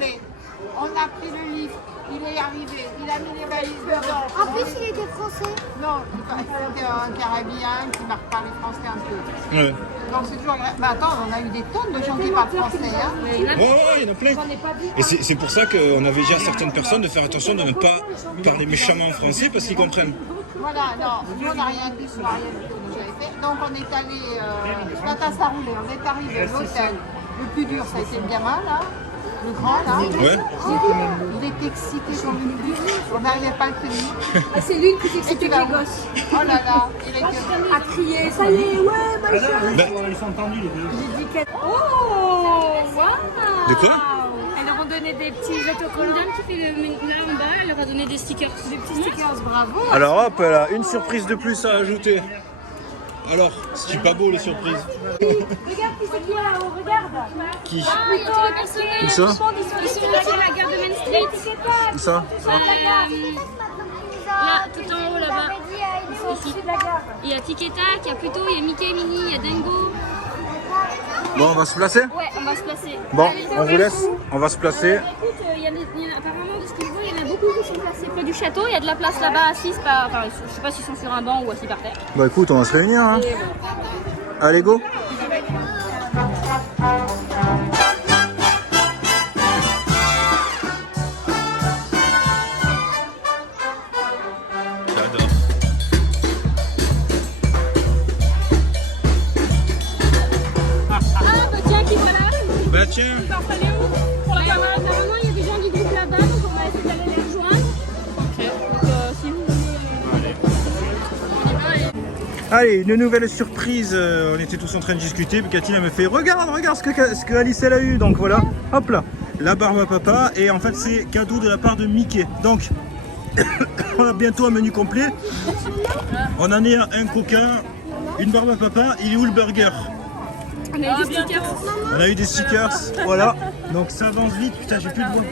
On a pris le livre, il est arrivé, il a mis les valises dedans. En plus, il était français. Non, c'était un caribéen qui marque pas les français un peu. Ouais. Donc c'est toujours agréable. Mais attends, on a eu des tonnes de gens qui parlent français. Hein. Ouais, il y en a plein. Et c'est pour ça qu'on avait déjà certaines personnes de faire attention de ne pas parler méchamment en français parce qu'ils comprennent. Voilà, non, nous on n'a rien dit sur rien du tout que j'avais fait. Donc on est allé, quand ça roulé, on est arrivé à l'hôtel. Le plus dur, ça a été le gamin là. Le grand là, Ouais. il était excité comme une bulle, on n'arrivait pas à le tenir. Ah, c'est lui qui t'excitait avec les gosses. Oh là là, il était À crier, ça y est, ouais, machin. Ils sont tendus les deux. J'ai dit qu'elle. Oh, waouh. De quoi? Elle leur a donné des petits autocollants. Une dame qui fait le là en bas, elle leur a donné des stickers. Des petits stickers, bravo. Alors hop, elle a une surprise de plus à ajouter. Alors, c'est pas beau les surprises. Regarde qui c'est qui est là-haut, regarde. Qui? Ah, il y a tous les personnages. Où ça? Ils sont là à la gare de Main Street. Où ça? Là, tout en haut, là-bas. Ici. Il y a Tic et Tac, il y a Pluto, il y a Mickey, Minnie, il y a Dingo. Bon, on va se placer? Ouais, on va se placer. Bon, Allez, on vous laisse. On va se placer. Écoute, il y a apparemment de ce que je vois, il y en a beaucoup qui sont placés près du château. Il y a de la place là-bas assis, enfin, je sais pas s'ils sont sur un banc ou assis par terre. Bah écoute, on va se réunir. Hein. Allez, go. J'adore. Ah bah tiens, qui voilà. Bah tiens. On va aller où? Pour la caméra. Apparemment, il y a des gens du groupe là-bas, donc on va essayer d'aller les rejoindre. Ok. Donc si vous voulez. On y va et... Allez, une nouvelle surprise. On était tous en train de discuter. Puis Cathy elle me fait regarde ce que Alice elle a eu. Donc voilà, hop là, la barbe à papa. Et en fait, c'est cadeau de la part de Mickey. Donc, on a bientôt un menu complet. On en est à un coca, une barbe à papa. Il est où le burger? On a eu des stickers. On a eu des stickers. Voilà. Donc ça avance vite. Putain, j'ai plus de voix.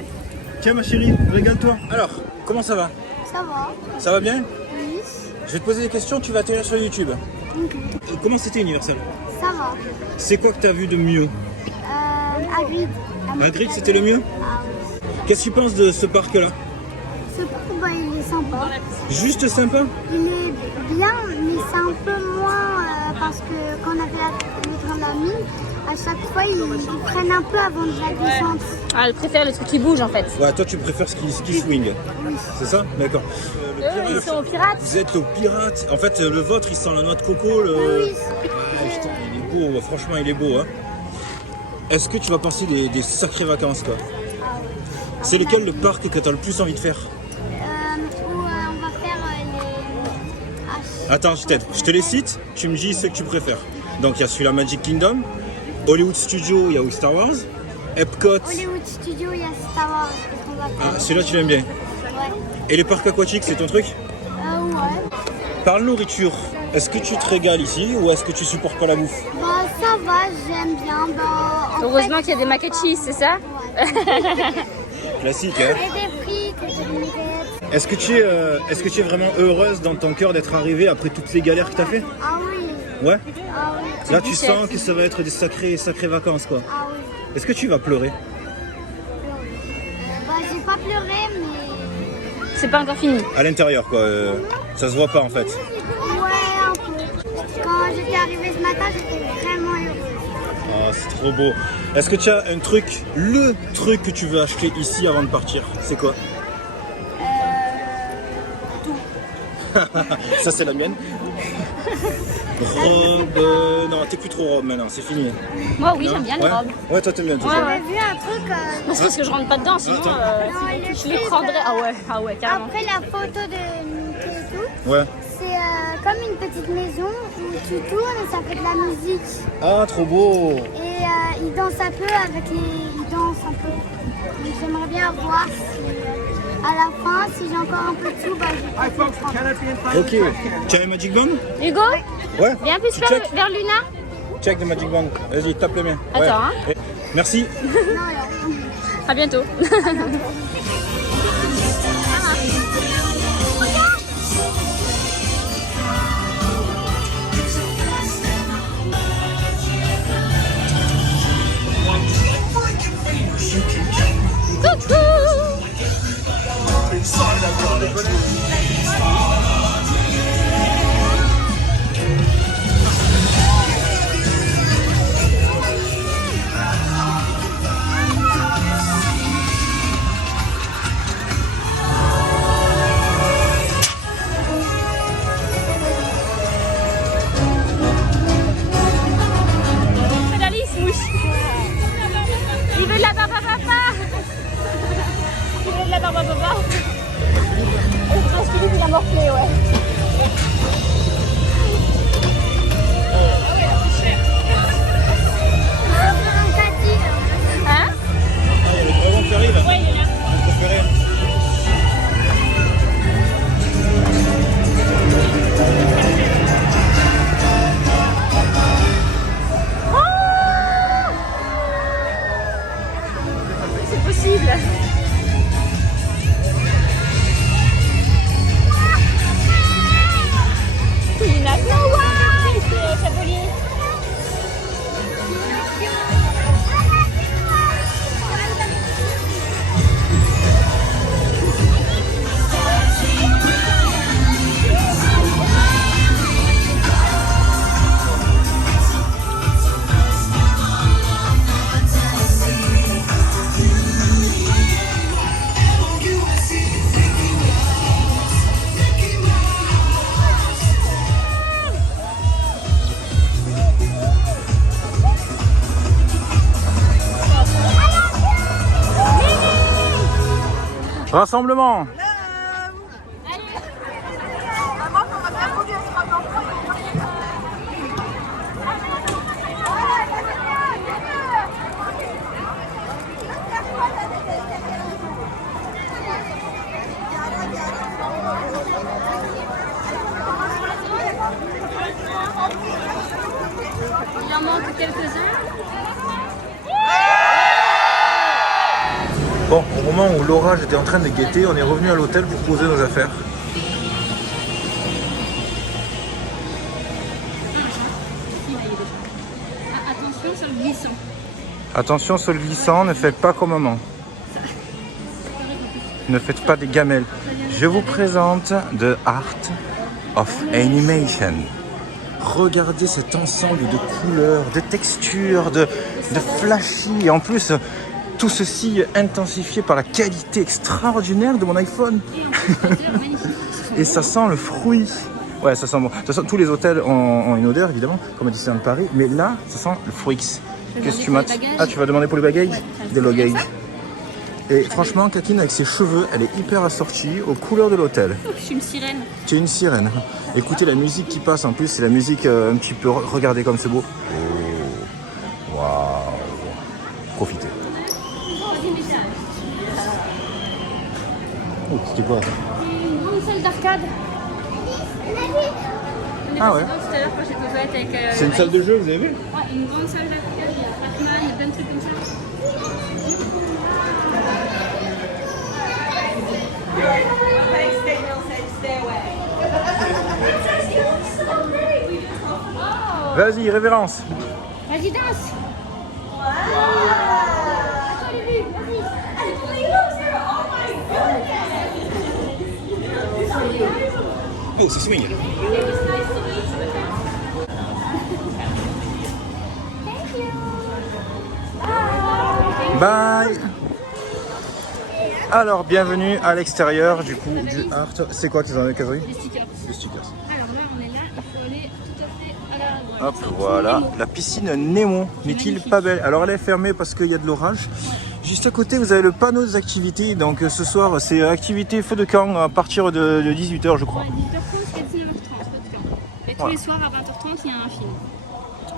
Tiens, ma chérie, régale-toi. Alors, comment ça va? Ça va. Ça va bien? Oui. Je vais te poser des questions. Tu vas atterrir sur YouTube. Comment c'était Universal? Ça va. C'est quoi que tu as vu de mieux? Hagrid. Hagrid, c'était le mieux? Ah oui. Qu'est-ce que tu penses de ce parc-là? Ce parc, bah, il est sympa. Juste sympa? Il est bien, mais c'est un peu moins parce que quand on a fait le train de la mine, à chaque fois ils prennent un peu avant de la descente. Ah, elle préfère les trucs qui bougent en fait. Ouais, toi tu préfères ce qui swing. Oui. C'est ça? D'accord. pirate. Ils sont aux pirates. Vous êtes aux pirates. En fait, le vôtre, il sent la noix de coco. Oui. Ah, putain, il est beau. Franchement, il est beau. Hein. Est-ce que tu vas passer des sacrées vacances, quoi? C'est lequel le parc que tu as le plus envie de faire? Où on va faire les... Attends, je t'aide. Je te les cite, tu me dis ce que tu préfères. Donc il y a celui-là Magic Kingdom, Hollywood Studio, il y a où Star Wars, Epcot. Hollywood Studio, il y a Star Wars. On va faire. Ah, celui-là tu l'aimes bien. Ouais. Et les parcs aquatiques, c'est ton truc? Ouais. Parle nourriture. Est-ce que tu te régales ici ou est-ce que tu supportes pas la bouffe? Bah ça va, j'aime bien. Bah, Heureusement qu'il y a des mac and cheese, c'est ça? Classique, hein? Et des frites, et des nuggets. Est-ce que tu es vraiment heureuse dans ton cœur d'être arrivée après toutes les galères que tu as fait? Ah oui. Ouais? Ah oui. Là tu sens que ça va être des sacrées vacances, quoi. Ah oui. Est-ce que tu vas pleurer? Bah j'ai pas pleuré, mais... C'est pas encore fini. À l'intérieur, quoi. Ça se voit pas en fait. Ouais, un peu. Quand j'étais arrivée ce matin, j'étais vraiment heureuse. Oh, c'est trop beau. Est-ce que tu as un truc, le truc que tu veux acheter ici avant de partir? C'est quoi? Tout. Ça c'est la mienne. Robe, non t'es plus trop robe maintenant, c'est fini. Moi oui, Non? j'aime bien les Ouais. robes. Ouais, toi t'aimes bien tout Ouais, ça. ouais. J'ai vu un truc... C'est parce que je rentre pas dedans, sinon Attends. je les prendrais. Ah ouais, carrément. Après la photo de Mickey et tout, Ouais. c'est comme une petite maison où tu tournes et ça fait de la musique. Ah, trop beau. Et il danse un peu avec les... Il danse un peu. Donc j'aimerais bien voir si à la fin, si j'ai encore un peu de sous, bah je vais prendre. Ok. Tu as un Magic Band? Hugo, Ouais. viens plus Tu vers, check? vers Luna. Check le Magic Band. Vas-y, tape le mien. Attends, hein. Et- Merci. À bientôt. Alice, mouche. Il veut de la barbe à papa. Il veut de la barbe à papa. Je pense que lui, il a morflé, ouais. Hein? Ah, il y a le dragon qui arrive. Ouais, il est là. Mon préféré. C'est possible. Il a c'est Chapelier. Rassemblement. Il en manque quelques-uns. Bon, au moment où l'orage était en train de guetter, on est revenu à l'hôtel pour poser nos affaires. Attention sur le glissant. Attention sur le glissant, ne faites pas comme maman. Ne faites pas des gamelles. Je vous présente The Art of Animation. Regardez cet ensemble de couleurs, de textures, de flashy. Et en plus, tout ceci intensifié par la qualité extraordinaire de mon iPhone. Et en plus, les couleurs magnifiques. Ce sont Et ça sent le fruit. Ouais, ça sent bon. De toute façon, tous les hôtels ont une odeur, évidemment, comme à Disneyland Paris. Mais là, ça sent le fruit. Qu'est-ce que tu m'as... Ah, tu vas demander pour les bagages? Des luggage. Et franchement, Kakine, avec ses cheveux, elle est hyper assortie aux couleurs de l'hôtel. Je suis une sirène. Tu es une sirène. Écoutez la musique qui passe, en plus, c'est la musique un petit peu... Regardez comme c'est beau. Oh. Waouh. Profitez. Oh, c'était quoi ça? Une grande salle d'arcade. Ah ouais. Tout à l'heure quand j'étais aux toilettes avec... C'est une salle de jeu, vous avez vu? Ouais, une grande salle d'arcade, il y a Pac-Man, il y a plein de trucs comme ça. Vas-y, révérence. Vas-y, danse. Oh, ça swing. Bye. Alors, bienvenue à l'extérieur du coup du Art. C'est quoi qu'ils ont catégorie? Les stickers. Les stickers. Alors là, on est là, il faut aller tout à fait à la droite. Hop, voilà. La piscine Nemo n'est-il pas belle? Alors, elle est fermée parce qu'il y a de l'orage. Juste à côté, vous avez le panneau des activités. Donc, ce soir, c'est activité feu de camp à partir de 18h, je crois. Ouais, 18h30 jusqu'à 19h30, feu de camp. Et tous Voilà. les soirs à 20h30, il y a un film.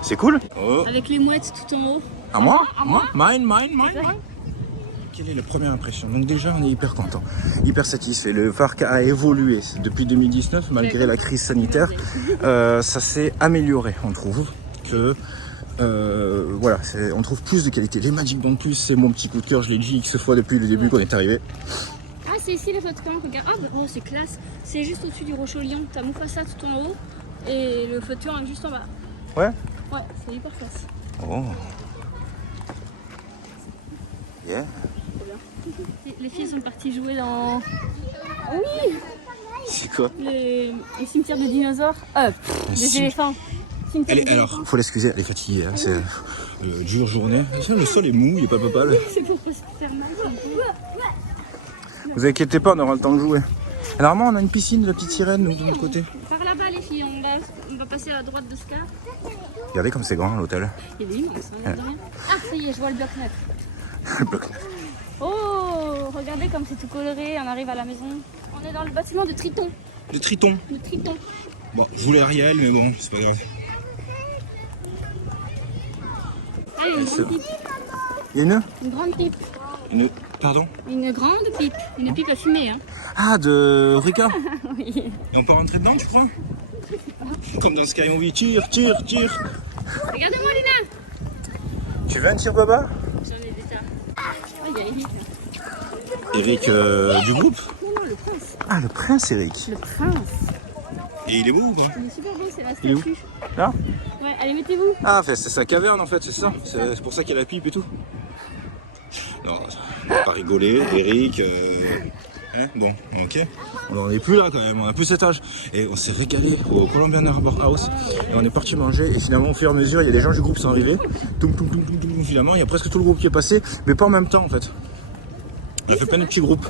C'est cool. Oh. Avec les mouettes tout en haut. À moi? À moi. Mine. Quelle est la première impression? Donc déjà, on est hyper content, hyper satisfait. Le parc a évolué depuis 2019, malgré la crise sanitaire. Ça s'est amélioré, on trouve. Que voilà, on trouve plus de qualité. Les Magic Band Plus, c'est mon petit coup de cœur. Je l'ai dit X fois depuis le début qu'on est arrivé. Ah, c'est ici les feux de camp, regarde. Ah, bah, oh, c'est classe. C'est juste au-dessus du Rocher au Lion. T'as Mufasa tout en haut et le feu de camp est juste en bas. Ouais. Ouais, c'est hyper classe. Oh. Yeah. Les filles sont parties jouer dans... Oui, C'est quoi? les cimetières de dinosaures. Des éléphants. Cimetière Elle est, des alors, éléphants. faut l'excuser, elle est fatiguée. Hein, c'est dure journée. Le sol est mou, il est pas papal. C'est pour pas se faire mal. un peu. Vous inquiétez pas, on aura le temps de jouer. Alors, normalement, on a une piscine de la petite sirène de l'autre côté. Par là-bas, les filles, on va passer à la droite de ce car. Regardez comme c'est grand l'hôtel. Il est immense, hein, de rien. Ah, ça y est, je vois le bloc-neuf. Le bloc neuf. Oh, regardez comme c'est tout coloré, on arrive à la maison. On est dans le bâtiment de Triton. Le Triton. Le Triton. Bon, je voulais Ariel, mais bon, c'est pas grave. Ah, il y a une grande pipe. Il y a Une grande pipe. Pardon? Une grande pipe. Une pipe à fumer, hein. Ah, de Rika. Oui. Et on peut rentrer dedans, tu crois? Comme dans Sky Movie, tire. Regardez-moi, Lina. Tu veux un tir baba? J'en ai déjà. Ah, il y a Eric. Eric du groupe? Non, le prince. Ah, le prince Eric. Le prince. Et il est beau ou pas? Il est super beau, c'est la Il est où? statue. Là? Ouais, allez, mettez-vous. Ah, c'est sa caverne en fait, c'est ça? C'est pour ça qu'il y a la pipe et tout? Non, on va pas rigoler, Eric. Hein, bon, ok. On n'en est plus là quand même, on a plus cet âge. Et on s'est régalé au Colombian Harbour House. Et on est parti manger. Et finalement, au fur et à mesure, il y a des gens du groupe qui sont arrivés. Finalement, il y a presque tout le groupe qui est passé, mais pas en même temps en fait. On a fait plein de petits groupes.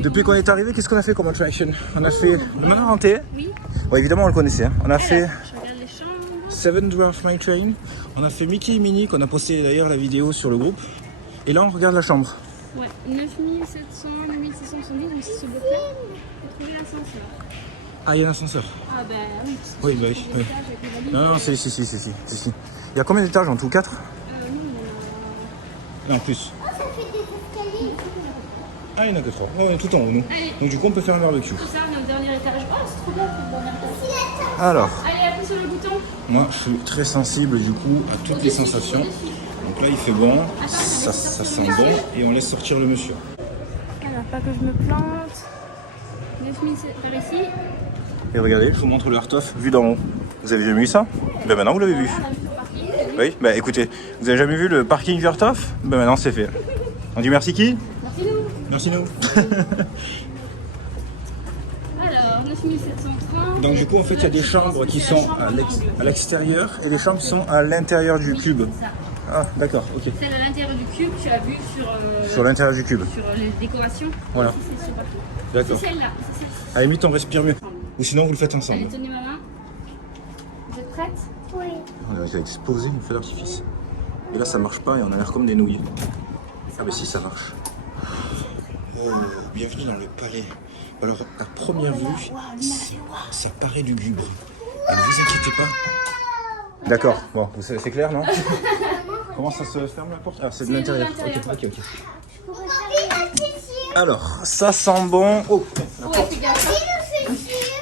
Depuis qu'on est arrivé, qu'est-ce qu'on a fait comme attraction? On a fait le manoir hanté. Oui. Ouais, évidemment, on le connaissait. Hein. On a fait Je regarde les chambres. Seven Dwarfs Mine Train. On a fait Mickey et Minnie, qu'on a posté d'ailleurs la vidéo sur le groupe. Et là, on regarde la chambre. Ouais, 9700, 9670, donc c'est ce bloc-là. J'ai trouvé l'ascenseur. Ah, il y a un ascenseur. Ah bah oui. Oui, bah oui. Oui. Non, non, si. Il y a combien d'étages en tout? 4? Non, plus. Ah, il n'y en a que 3. On est tout en haut, nous. Allez. Donc, du coup, on peut faire un barbecue. Tout ça, on est au dernier étage. Oh, c'est trop bien, le dernier étage. Alors, Allez, appuie sur le bouton. moi, je suis très sensible, du coup, à toutes les sensations. Donc là, il fait bon, ça sent bon, et on laisse sortir le monsieur. Alors, pas que je me plante. 9000 par ici. Et regardez, je vous montre le Harthof vu d'en haut. Vous avez jamais vu ça? Ben maintenant, vous l'avez vu. On a vu le parking. Oui, bah écoutez, vous avez jamais vu le parking du Harthof? Ben maintenant, c'est fait. On dit merci qui? Merci nous. Merci nous. Alors, 9730. Donc du coup, en fait, il y a des chambres qui sont à l'extérieur et des chambres qui sont à l'intérieur du cube. Ah, d'accord, ok. Celle à l'intérieur du cube, tu as vu Sur l'intérieur du cube. sur les décorations. Voilà. Ici, c'est sur partout. D'accord. C'est celle-là. C'est celle-ci. À la limite, on respire mieux. Ou sinon, vous le faites ensemble. Allez, tenez ma main. Vous êtes prête? Oui. On a explosé une feu d'artifice. Et là, ça marche pas et on a l'air comme des nouilles. Ah, mais si, ça marche. Bienvenue dans le palais. Alors, à première vue, ça paraît lugubre. Ne vous inquiétez pas. D'accord, bon, c'est clair, non? Comment ça se ferme la porte? Ah, c'est de l'intérieur. Ok. Alors, ça sent bon. Oh, Ouais, fais gaffe.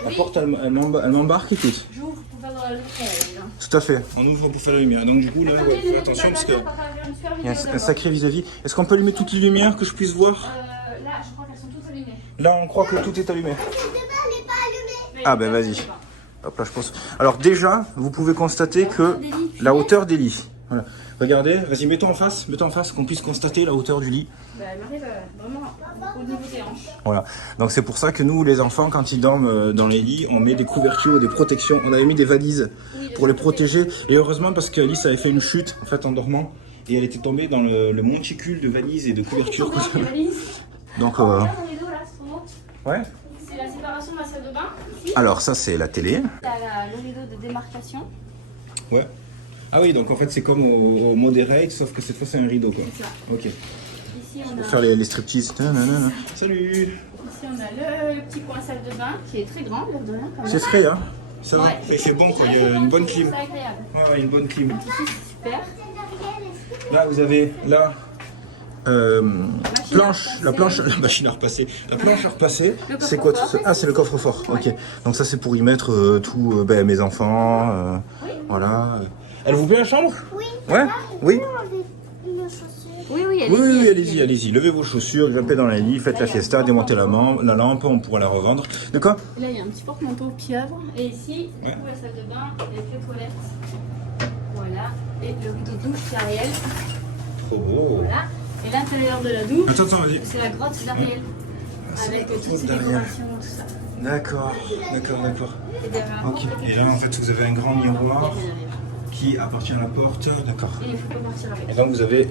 la porte, elle m'embarque, écoute. J'ouvre pour faire le lumière. Tout à fait, on ouvre pour faire la lumière. Donc du coup, là, ouais, fais attention parce que il y a un sacré vis-à-vis. Est-ce qu'on peut allumer toutes les lumières que je puisse voir? Là, je crois qu'elles sont toutes allumées. Là, on croit que tout est allumé. Ah ben vas-y. Hop là, je pense. Alors déjà, vous pouvez constater que la hauteur des lits. Voilà. Regardez, vas-y, mets-toi en face, qu'on puisse constater la hauteur du lit. Elle m'arrive vraiment au niveau des hanches. Voilà. Donc c'est pour ça que nous, les enfants, quand ils dorment dans les lits, on met des couvertures, des protections. On avait mis des valises pour les protéger. Et heureusement, parce qu'Alice avait fait une chute en fait en dormant et elle était tombée dans le monticule de valises et de couvertures. Donc Regarde le rideau là, c'est trop beau. ouais. C'est la séparation de la salle de bain. Ici, Alors ça c'est la télé. t'as le rideau de démarcation. Ouais. Ah oui, donc en fait c'est comme au Moderate, sauf que cette fois c'est un rideau quoi. C'est ça. Ok. Ici, on a, Pour faire les striptease. Nanana. Salut. ici, on a le petit coin salle de bain qui est très grand, l'air de rien. quand même. C'est frais hein. Ça va. Ouais. Il fait bon quoi, il y a une bonne clim. C'est agréable. Ouais, une bonne clim. Ici, c'est super. Là vous avez la machine à repasser. La planche à repasser, Le c'est quoi tout ça? coffre-fort. Ah, c'est le coffre-fort. Ok. Donc ça c'est pour y mettre tout, mes enfants. Voilà. Elle vous plaît la chambre? Oui. Ouais. Oui. Une chaussure. Oui, Oui, allez-y. Levez vos chaussures, grimpez dans la lit, faites la fiesta, démontez la lampe, on pourra la revendre. De quoi? Et là, il y a un petit porte-manteau pieuvre. Et ici, Ouais. pour la salle de bain, avec les toilettes. Voilà. Et le rideau de douche d'Ariel. Trop beau. Voilà. Et l'intérieur de la douche, Attends, vas-y. c'est la grotte d'Ariel. Avec toutes ces d'Ariel. décorations, tout ça. D'accord. Et derrière, Ok. Et là, en fait, vous avez un grand miroir qui appartient à la porte. D'accord. Et il faut pas partir avec. Et donc, vous avez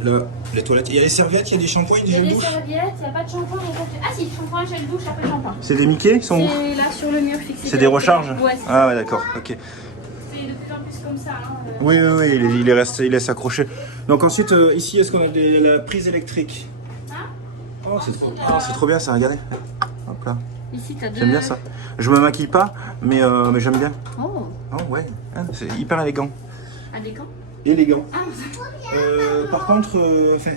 les toilettes. Il y a les serviettes, il y a des shampoings, des Il y a gels des douche. serviettes, il n'y a pas de shampoing. Ah si, shampoing, gel douche, après shampoing. C'est des Mickey, ils sont où? C'est là sur le mur fixé. C'est des recharges? Ouais, c'est Ah ouais, d'accord. Ok. c'est de plus en plus comme ça. Hein. Oui, il laisse accrocher. Donc ensuite, ici, est-ce qu'on a la prise électrique? Hein? Oh, c'est trop bien ça, regardez. Hop là. Ici, tu as deux. J'aime bien ça. Je me maquille pas, mais j'aime bien. Oh, Oh ouais, hein, c'est hyper élégant. à des camps. Élégant. Ah, Par contre,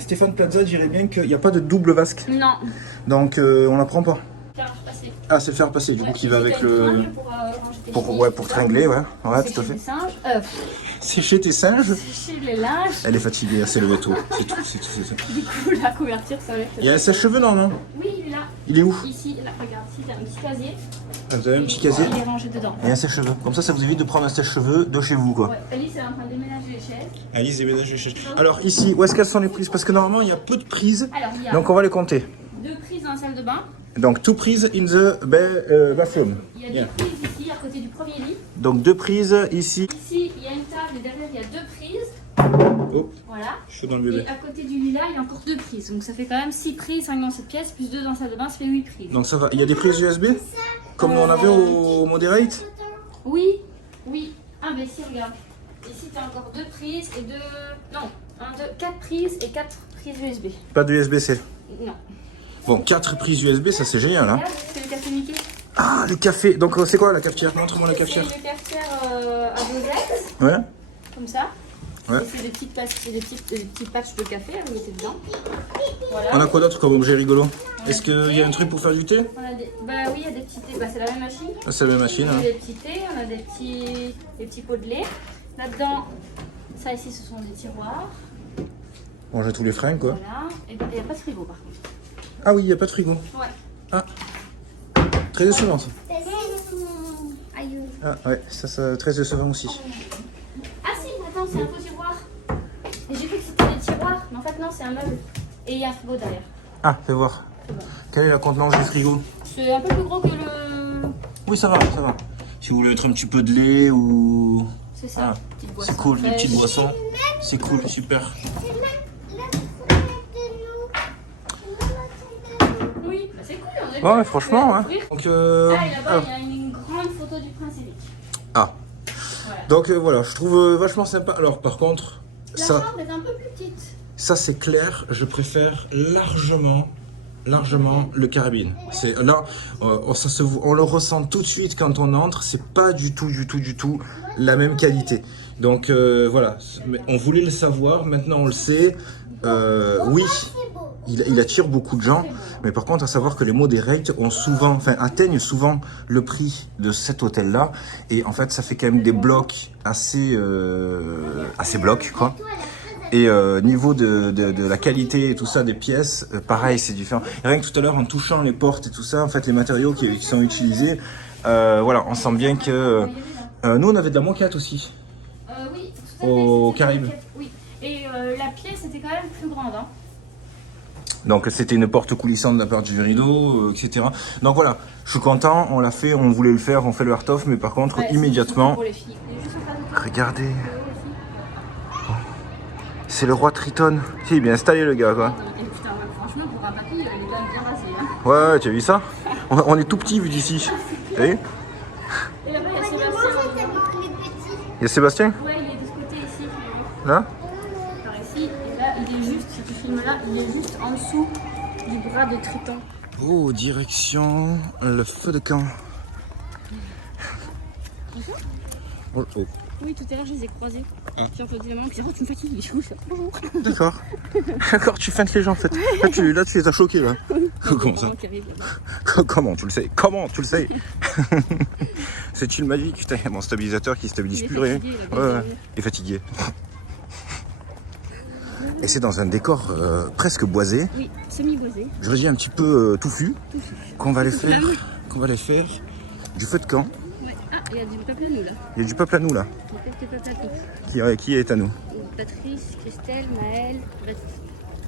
Stéphane Plaza dirait bien qu'il n'y a pas de double vasque. non. Donc on la prend pas. Faire passer. Ah, c'est le fer passer, du coup, qui va avec le... Pour ranger tes Pour tringler, ouais. Ouais, tout à fait. Les singes. Sécher tes singes. Sécher les linges. Elle est fatiguée, c'est le veto. C'est tout, c'est ça. Du coup, la couverture, ça va être. Il y a un sèche-cheveux, non? Oui, il est là. Il est où? Ici, là, regarde, ici, t'as un petit casier. Vous avez un petit casier Il est rangé dedans. et un sèche-cheveux. Comme ça vous évite de prendre un sèche-cheveux de chez vous, quoi. Ouais, Alice est en train de déménager les chaises. Alice déménage les chaises. Alors ici, où est-ce qu'elles sont les prises? Parce que normalement, il y a peu de prises. Alors, il y a Donc on va les compter. 2 prises dans la salle de bain. Donc 2 prises in the bathroom. Il y a 2 Yeah. prises ici, à côté du premier lit. Donc 2 prises ici. Ici, il y a une table et derrière, il y a 2 prises. Oh, Voilà. je suis dans le bébé. Et à côté du lit là, il y a encore 2 prises. Donc ça fait quand même 6 prises, 5 dans cette pièce, plus 2 dans la salle de bain, ça fait 8 prises. Donc ça va. Il y a des prises USB? Comme on avait au Moderate? Oui, oui. Ah, mais ici, regarde. Ici, tu as encore 2 prises et 2. Non, 4 prises et 4 prises USB. Pas de USB-C. Non. Bon, 4 prises USB, ça c'est génial, hein. Regarde, c'est le café Mickey. Ah, le café. Donc c'est quoi la cafetière? Montre-moi la C'est cafetière. le cafetière à dosette, Ouais. comme ça. Ouais. Et c'est des petites patchs de café à mettre dedans. Voilà. On a quoi d'autre comme objet rigolo? Est-ce qu'il y a un truc pour faire du thé? On a des... Bah oui, il y a des petits thés. Bah, c'est la même machine. Ah, c'est la même machine, On hein. a des petits thés, on a des petits pots de lait. Là-dedans, ça ici, ce sont des tiroirs. Bon, j'ai tous les freins, quoi. Voilà. Et il n'y a pas de frigo par contre. Ah oui, il n'y a pas de frigo. Ouais. Ah. Très décevant, ça. Aïe. Ah ouais, ça très décevant aussi. Ah si, attends, c'est un faux tiroir. Et j'ai cru que c'était des tiroirs, mais en fait non, c'est un meuble. Et il y a un frigo derrière. Ah, fais voir. Quelle est la contenance du frigo? C'est un peu plus gros que le... Oui, ça va, ça va. Si vous voulez mettre un petit peu de lait ou... C'est ça, petite boisson. C'est cool, les fraîche. petites boissons. C'est cool, super. Oui, bah c'est cool. On est Ouais, bien. franchement, hein. Oui. Donc, Ah, et là-bas, alors. il y a une grande photo du prince Eric. Ah. Donc voilà, je trouve vachement sympa. Alors par contre, La ça, chambre est un peu plus petite. ça c'est clair, je préfère largement le carabine. C'est là, on le ressent tout de suite quand on entre. C'est pas du tout la même qualité. Donc voilà, on voulait le savoir, maintenant on le sait. Oui, il attire beaucoup de gens, mais par contre à savoir que les Moderate atteignent souvent le prix de cet hôtel-là, et en fait ça fait quand même des blocs assez blocs quoi. Et niveau de la qualité et tout ça des pièces, pareil, c'est différent. Et rien que tout à l'heure, en touchant les portes et tout ça, en fait, les matériaux qui sont utilisés, voilà, on sent bien que... nous, on avait de la moquette aussi, Oui, tout à fait. au c'était Caraïbes. la moquette, oui. Et la pièce était quand même plus grande. Hein. Donc, c'était une porte coulissante de la part du rideau, etc. Donc voilà, je suis content, on l'a fait, on voulait le faire, on fait le art-off, mais par contre, Ouais, immédiatement... pour les filles. Et juste en face de Regardez, c'est le roi Triton. Si, il est bien installé le gars, quoi. Et putain, franchement, pour un papy, il est quand même bien rasé. Hein. Ouais, tu as vu ça? On est tout petit vu d'ici. T'as vu? Et là-bas, il y a Sébastien. Il y a Sébastien? Ouais, il est de ce côté ici. Là? Par ici, et là, il est juste, si tu filmes là, il est juste en dessous du bras de Triton. Oh, direction le feu de camp. Oh, oh. Oui, tout à l'heure, je les ai croisés. J'ai entendu la maman qui dit « Oh, tu me fatigues, il est chaud, je fais bonjour !» D'accord. D'accord, tu feintes les gens en fait. Là, tu les as choqués là. Comment ça? Comment tu le sais? Comment tu le sais? C'est une magique. Putain, il y a mon stabilisateur qui stabilise Il est plus rien. fatigué, Ouais, il est fatigué. Et c'est dans un décor presque boisé. Oui, semi-boisé. Je dis un petit peu touffu. Qu'on va aller faire du feu de camp. Ouais. Ah, il y a du peuple à nous là. Il y a du peuple à nous là. Il y a quelques peuples à tous. Qui est à nous? Patrice, Christelle, Maëlle, Baptiste.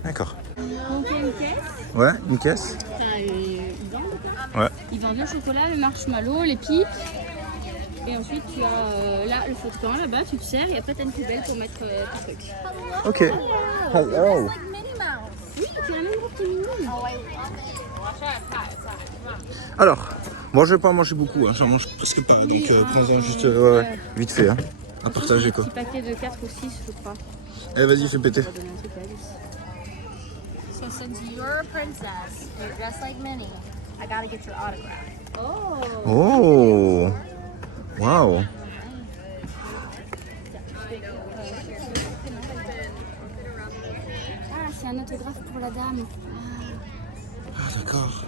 D'accord. Donc il y a une caisse. Ouais, une caisse. Enfin, ils vendent quoi. Ouais. Ils vendent le chocolat, le marshmallow, les pipes. Et ensuite tu as là le feu de camp, là-bas tu te sers et après tu as une poubelle pour mettre tes trucs. Ok. Hello. Oui, tu as la même robe que Minnie. Alors, moi je vais pas en manger beaucoup, hein. J'en mange presque pas, donc prends-en juste vite fait, hein. À partager quoi. Un petit paquet de 4 ou 6 je crois. Eh vas-y, fais péter. On va donner un truc à Alice. So since you're a princess, you're dressed like Minnie, I gotta get your autograph. Oh. Waouh. Ah, c'est un autographe pour la dame. Ah d'accord.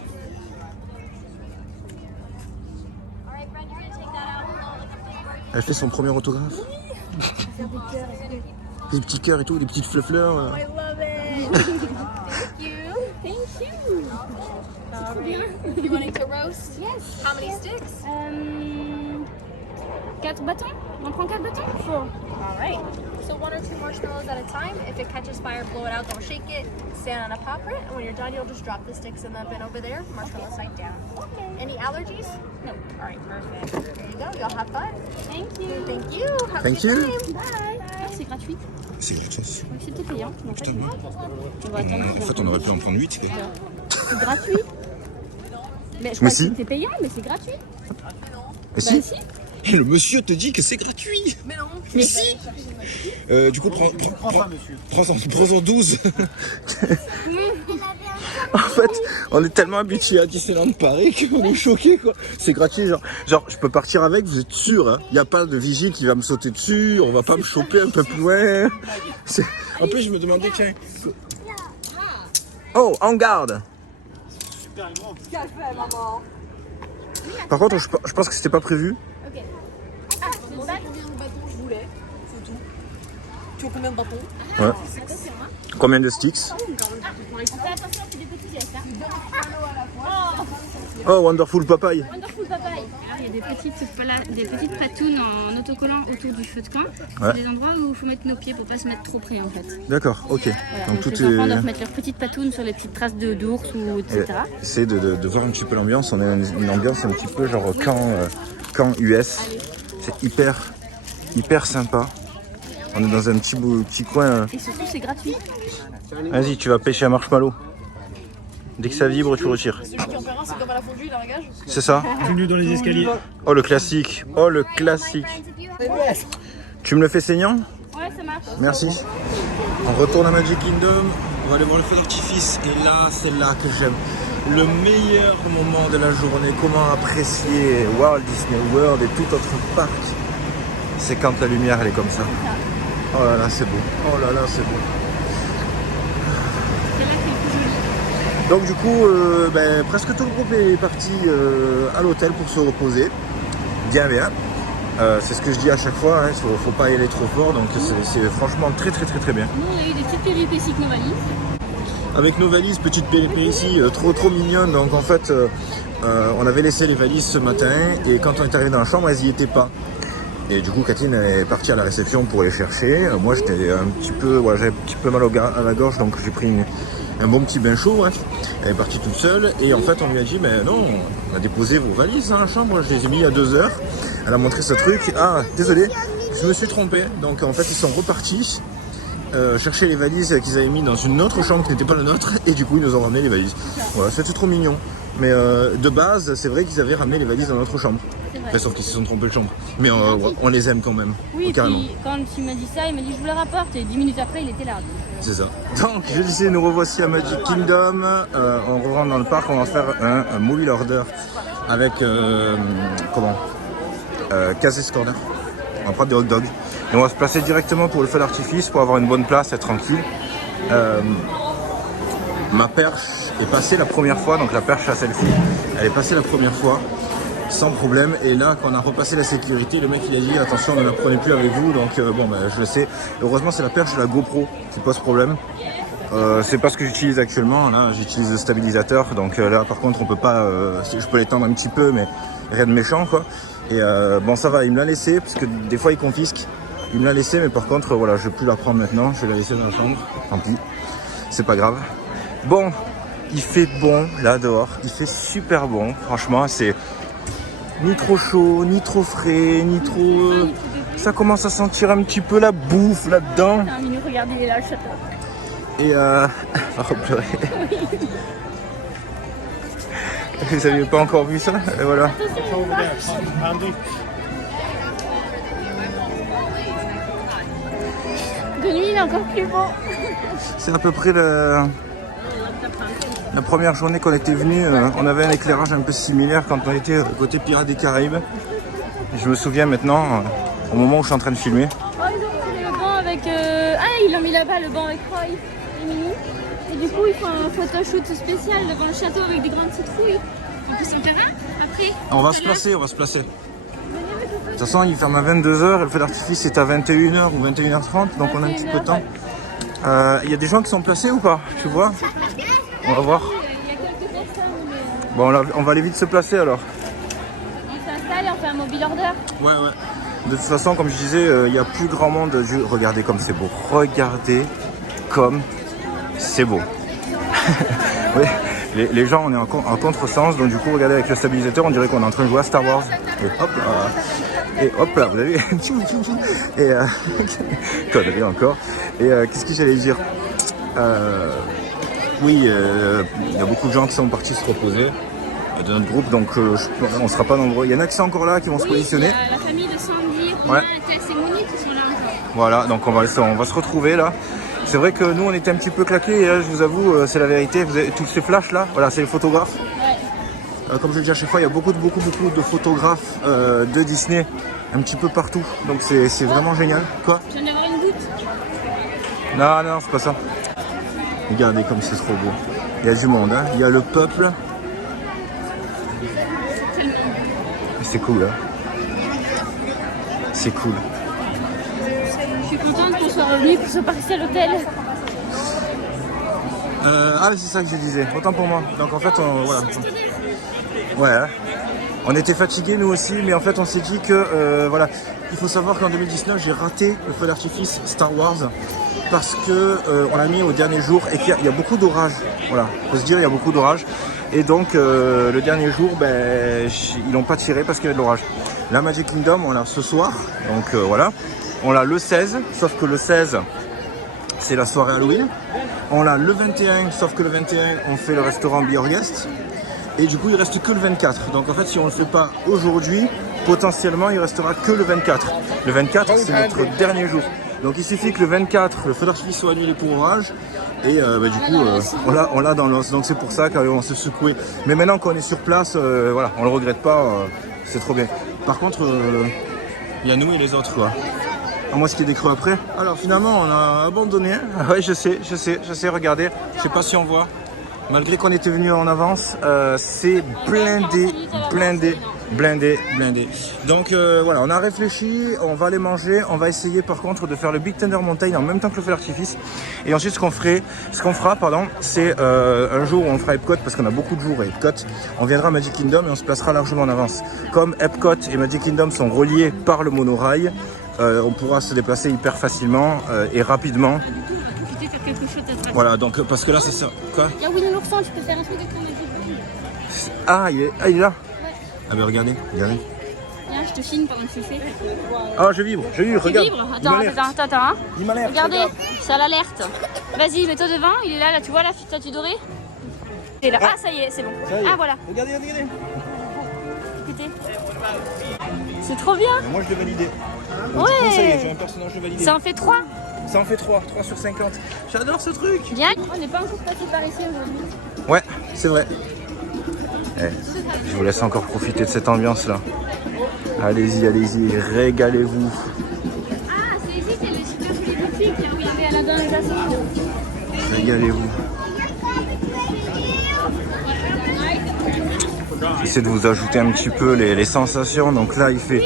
Elle fait son premier autographe. Des petits cœurs et tout, des petites fleurs. I love it. Thank you. Thank you. You want it to roast? Yes. How many sticks? 4 bâtons. On prend 4 bâtons. All right. So 1 or 2 marshmallows at a time. If it catches fire, blow it out. Don't shake it. Stand on a pop it. And when you're done, you'll just drop the sticks in the bin over there. Marshmallow side down. Okay. Any allergies? No. All right, perfect. There you go. Y'all have fun. Thank you. Thank you. Have a Thank good you. time. Bye. Ah, c'est gratuit. C'est gratos. Donc c'était payant. Donc, Putain, on va attendre. en fait on aurait pu en prendre 8. C'est gratuit. Mais je Mais crois si. que c'est payant, mais c'est gratuit. Et si? si. Et le monsieur te dit que c'est gratuit. Mais non. Mais si. Du coup, prends-en 12. En fait, on est tellement habitué à Disneyland Paris qu'on est choqué quoi. C'est gratuit, genre je peux partir avec, vous êtes sûr, hein. Il n'y a pas de vigile qui va me sauter dessus, on va pas me choper un peu plus loin. En plus, je me demandais, tiens. Oh, en garde. Par contre, je pense que c'était pas prévu. Ah, combien de bâtons je voulais, c'est tout. Tu veux combien de bâtons? Ouais. Combien de sticks? On fait attention, c'est des petits gestes. Hein. Oh, Wonderful Papaye. Wonderful papaye. Alors, il y a des petites patounes en autocollant autour du feu de camp. Ouais. C'est des endroits où il faut mettre nos pieds pour pas se mettre trop près en fait. D'accord, ok. Voilà, Donc donc tout les enfants est. doivent mettre leurs petites patounes sur les petites traces d'ours ou etc. Essayer de voir un petit peu l'ambiance. On a une ambiance un petit peu genre camp US. C'est hyper hyper sympa. On est dans un petit coin. Et surtout, c'est gratuit. Vas-y, tu vas pêcher un marshmallow. Dès que ça vibre, tu retires. Celui qui en perd un, c'est comme à la fondue, il a un gage. C'est ça? Bienvenue dans les escaliers. Oh, le classique. Oh, le classique. Tu me le fais saignant? Ouais, ça marche. Merci. On retourne à Magic Kingdom. On va aller voir le feu d'artifice. Et là, c'est là que j'aime. Le meilleur moment de la journée. Comment apprécier Walt Disney World et tout autre parc. C'est quand la lumière, elle est comme ça. Oh là là, c'est beau. Oh là là, c'est beau. Donc du coup, presque tout le groupe est parti à l'hôtel pour se reposer. Bien, bien. C'est ce que je dis à chaque fois, hein, faut pas y aller trop fort, donc c'est franchement très bien. Nous, on a eu des petites péripéties avec nos valises. Avec nos valises, petite péripétie trop mignonne, donc en fait, on avait laissé les valises ce matin, et quand on est arrivé dans la chambre, elles y étaient pas. Et du coup, Catherine est partie à la réception pour les chercher. Moi, j'étais un petit peu, voilà, j'avais un petit peu mal à la gorge, donc j'ai pris un bon petit bain chaud. Bref. Elle est partie toute seule, et en fait, on lui a dit, mais non, on a déposé vos valises dans la chambre, je les ai mis il y a 2 heures. Elle a montré ce truc. Ah, désolé, je me suis trompé. Donc en fait, ils sont repartis chercher les valises qu'ils avaient mis dans une autre chambre qui n'était pas la nôtre. Et du coup, ils nous ont ramené les valises. Voilà, c'était trop mignon. Mais de base, c'est vrai qu'ils avaient ramené les valises dans notre chambre. Enfin, sauf qu'ils se sont trompés de chambre. Mais ouais, on les aime quand même. Oui, et carrément. puis quand il m'a dit ça, il m'a dit je vous le rapporte. Et 10 minutes après, il était là. C'est ça. Donc, je disais, nous revoici à Magic Kingdom. On rentre dans le parc, on va faire un mobile order avec Casey's Corner. On va prendre des hot dogs. Et on va se placer directement pour le feu d'artifice pour avoir une bonne place, être tranquille. Ma perche est passée la première fois, donc la perche à celle-ci, elle est passée la première fois sans problème. Et là, quand on a repassé la sécurité, le mec il a dit attention, ne la prenez plus avec vous. Donc je le sais. Heureusement, c'est la perche de la GoPro qui pose problème. C'est pas ce que j'utilise actuellement. Là, j'utilise le stabilisateur. Donc là, par contre, on peut pas. Je peux l'étendre un petit peu, mais rien de méchant, quoi. Et bon, ça va. Il me l'a laissé parce que des fois, il confisque. Il me l'a laissé, mais par contre, voilà, je vais plus la prendre maintenant. Je vais la laisser dans la chambre. Tant pis. C'est pas grave. Bon, il fait bon là dehors. Il fait super bon. Franchement, c'est ni trop chaud, ni trop frais, ni trop. Ça commence à sentir un petit peu la bouffe là-dedans. Regardez, il est là, le château. Et oh, pleurer. Vous n'aviez pas encore vu ça? Et voilà. De nuit, il est encore plus beau. C'est à peu près la première journée qu'on était venu. On avait un éclairage un peu similaire quand on était côté Pirates des Caraïbes. Je me souviens maintenant, au moment où je suis en train de filmer. Oh, ils ont pris le banc avec... Ah, ils l'ont mis là-bas, le banc avec Roy et Mini. Et du coup, ils font un photoshoot spécial devant le château avec des grandes citrouilles. On peut s'en faire un après. On va se placer. De toute façon, il ferme à 22h et le feu d'artifice est à 21h ou 21h30, donc on a un petit peu de temps. Il y a des gens qui sont placés ou pas? Tu vois? On va voir. Il y a quelques personnes, mais... Bon, là, on va aller vite se placer alors. On s'installe et on fait un mobile order. Ouais. De toute façon, comme je disais, il y a plus grand monde. Regardez comme c'est beau. Regardez comme c'est beau. Oui. Les gens, on est en contresens, donc du coup, regardez avec le stabilisateur, on dirait qu'on est en train de jouer à Star Wars. Et hop là, vous avez vu? Et connerie encore. Et qu'est-ce que j'allais dire? Oui, il y a beaucoup de gens qui sont partis se reposer de notre groupe, donc on sera pas nombreux. Il y en a qui sont encore là, qui vont se positionner. Il y a la famille de Sandy, Tess et Monique qui sont là encore. Voilà, donc on va se retrouver là. C'est vrai que nous on était un petit peu claqués, je vous avoue, c'est la vérité. Vous avez tous ces flashs là, voilà, c'est les photographes. Ouais. Comme je le dis à chaque fois, il y a beaucoup de photographes de Disney un petit peu partout, donc c'est vraiment génial. Quoi? Je viens d'avoir une goutte. Non, c'est pas ça. Regardez comme c'est trop beau. Il y a du monde, hein. Il y a le peuple. C'est cool, hein. C'est cool. Je suis contente qu'on soit revenu pour se passer à l'hôtel. C'est ça que je disais. Autant pour moi. Donc en fait, voilà. Ouais. Hein. On était fatigués nous aussi, mais en fait on s'est dit que voilà. Il faut savoir qu'en 2019 j'ai raté le feu d'artifice Star Wars parce que on l'a mis au dernier jour et qu'il y a beaucoup d'orage. Voilà. Faut se dire il y a beaucoup d'orage. Et donc le dernier jour, ils n'ont pas tiré parce qu'il y avait de l'orage. La Magic Kingdom, on l'a ce soir, donc voilà. On l'a le 16, sauf que le 16, c'est la soirée Halloween. On l'a le 21, sauf que le 21, on fait le restaurant Be Your Guest. Et du coup, il reste que le 24. Donc en fait, si on ne le fait pas aujourd'hui, potentiellement, il restera que le 24. Le 24, c'est notre dernier jour. Donc il suffit que le 24, le feu d'artifice soit annulé pour orage. Et du coup, on l'a dans l'os. Donc c'est pour ça qu'on s'est secoué. Mais maintenant qu'on est sur place, voilà, on le regrette pas. C'est trop bien. Par contre, il y a nous et les autres, quoi. À moins qu'il y ait des creux après. Alors finalement, on a abandonné. Ouais, je sais, regardez. Je sais pas si on voit. Malgré qu'on était venu en avance, c'est blindé. Donc voilà, on a réfléchi, on va aller manger, on va essayer par contre de faire le Big Thunder Mountain en même temps que le feu d'artifice. Et ensuite ce qu'on fera, c'est un jour où on fera Epcot, parce qu'on a beaucoup de jours à Epcot, on viendra à Magic Kingdom et on se placera largement en avance. Comme Epcot et Magic Kingdom sont reliés par le monorail, on pourra se déplacer hyper facilement et rapidement. Quelque chose d'attractif. Voilà, donc parce que là c'est ça. Quoi? Il y a Winnie l'ourson, tu peux faire un truc avec ton Magic. Ah, il est là. Ouais. Ah ben regardez. Viens, je te filme pendant que tu fais. Ah, je vibre, regarde. Attends, hein. Il m'alerte. Regardez, regarde. ça l'alerte. Vas-y, mets-toi devant, il est là, tu vois la statue dorée? Il est là. Ah, ça y est, c'est bon. Ça y est. Ah, voilà. Regardez. Écoutez. C'est trop bien. Moi je l'ai validé. Ouais. Du coup, ça y est, j'ai un personnage de validé. Ça en fait 3. Ça en fait 3 sur 50. J'adore ce truc. Bien. On n'est pas encore passé par ici aujourd'hui. Ouais, c'est vrai. Je vous laisse encore profiter de cette ambiance là. Allez-y, régalez-vous. Ah, c'est ici, c'est le super joli boutique, là où il y avait Aladdin et Jasmine. Régalez-vous. J'essaie de vous ajouter un petit peu les sensations. Donc là, il fait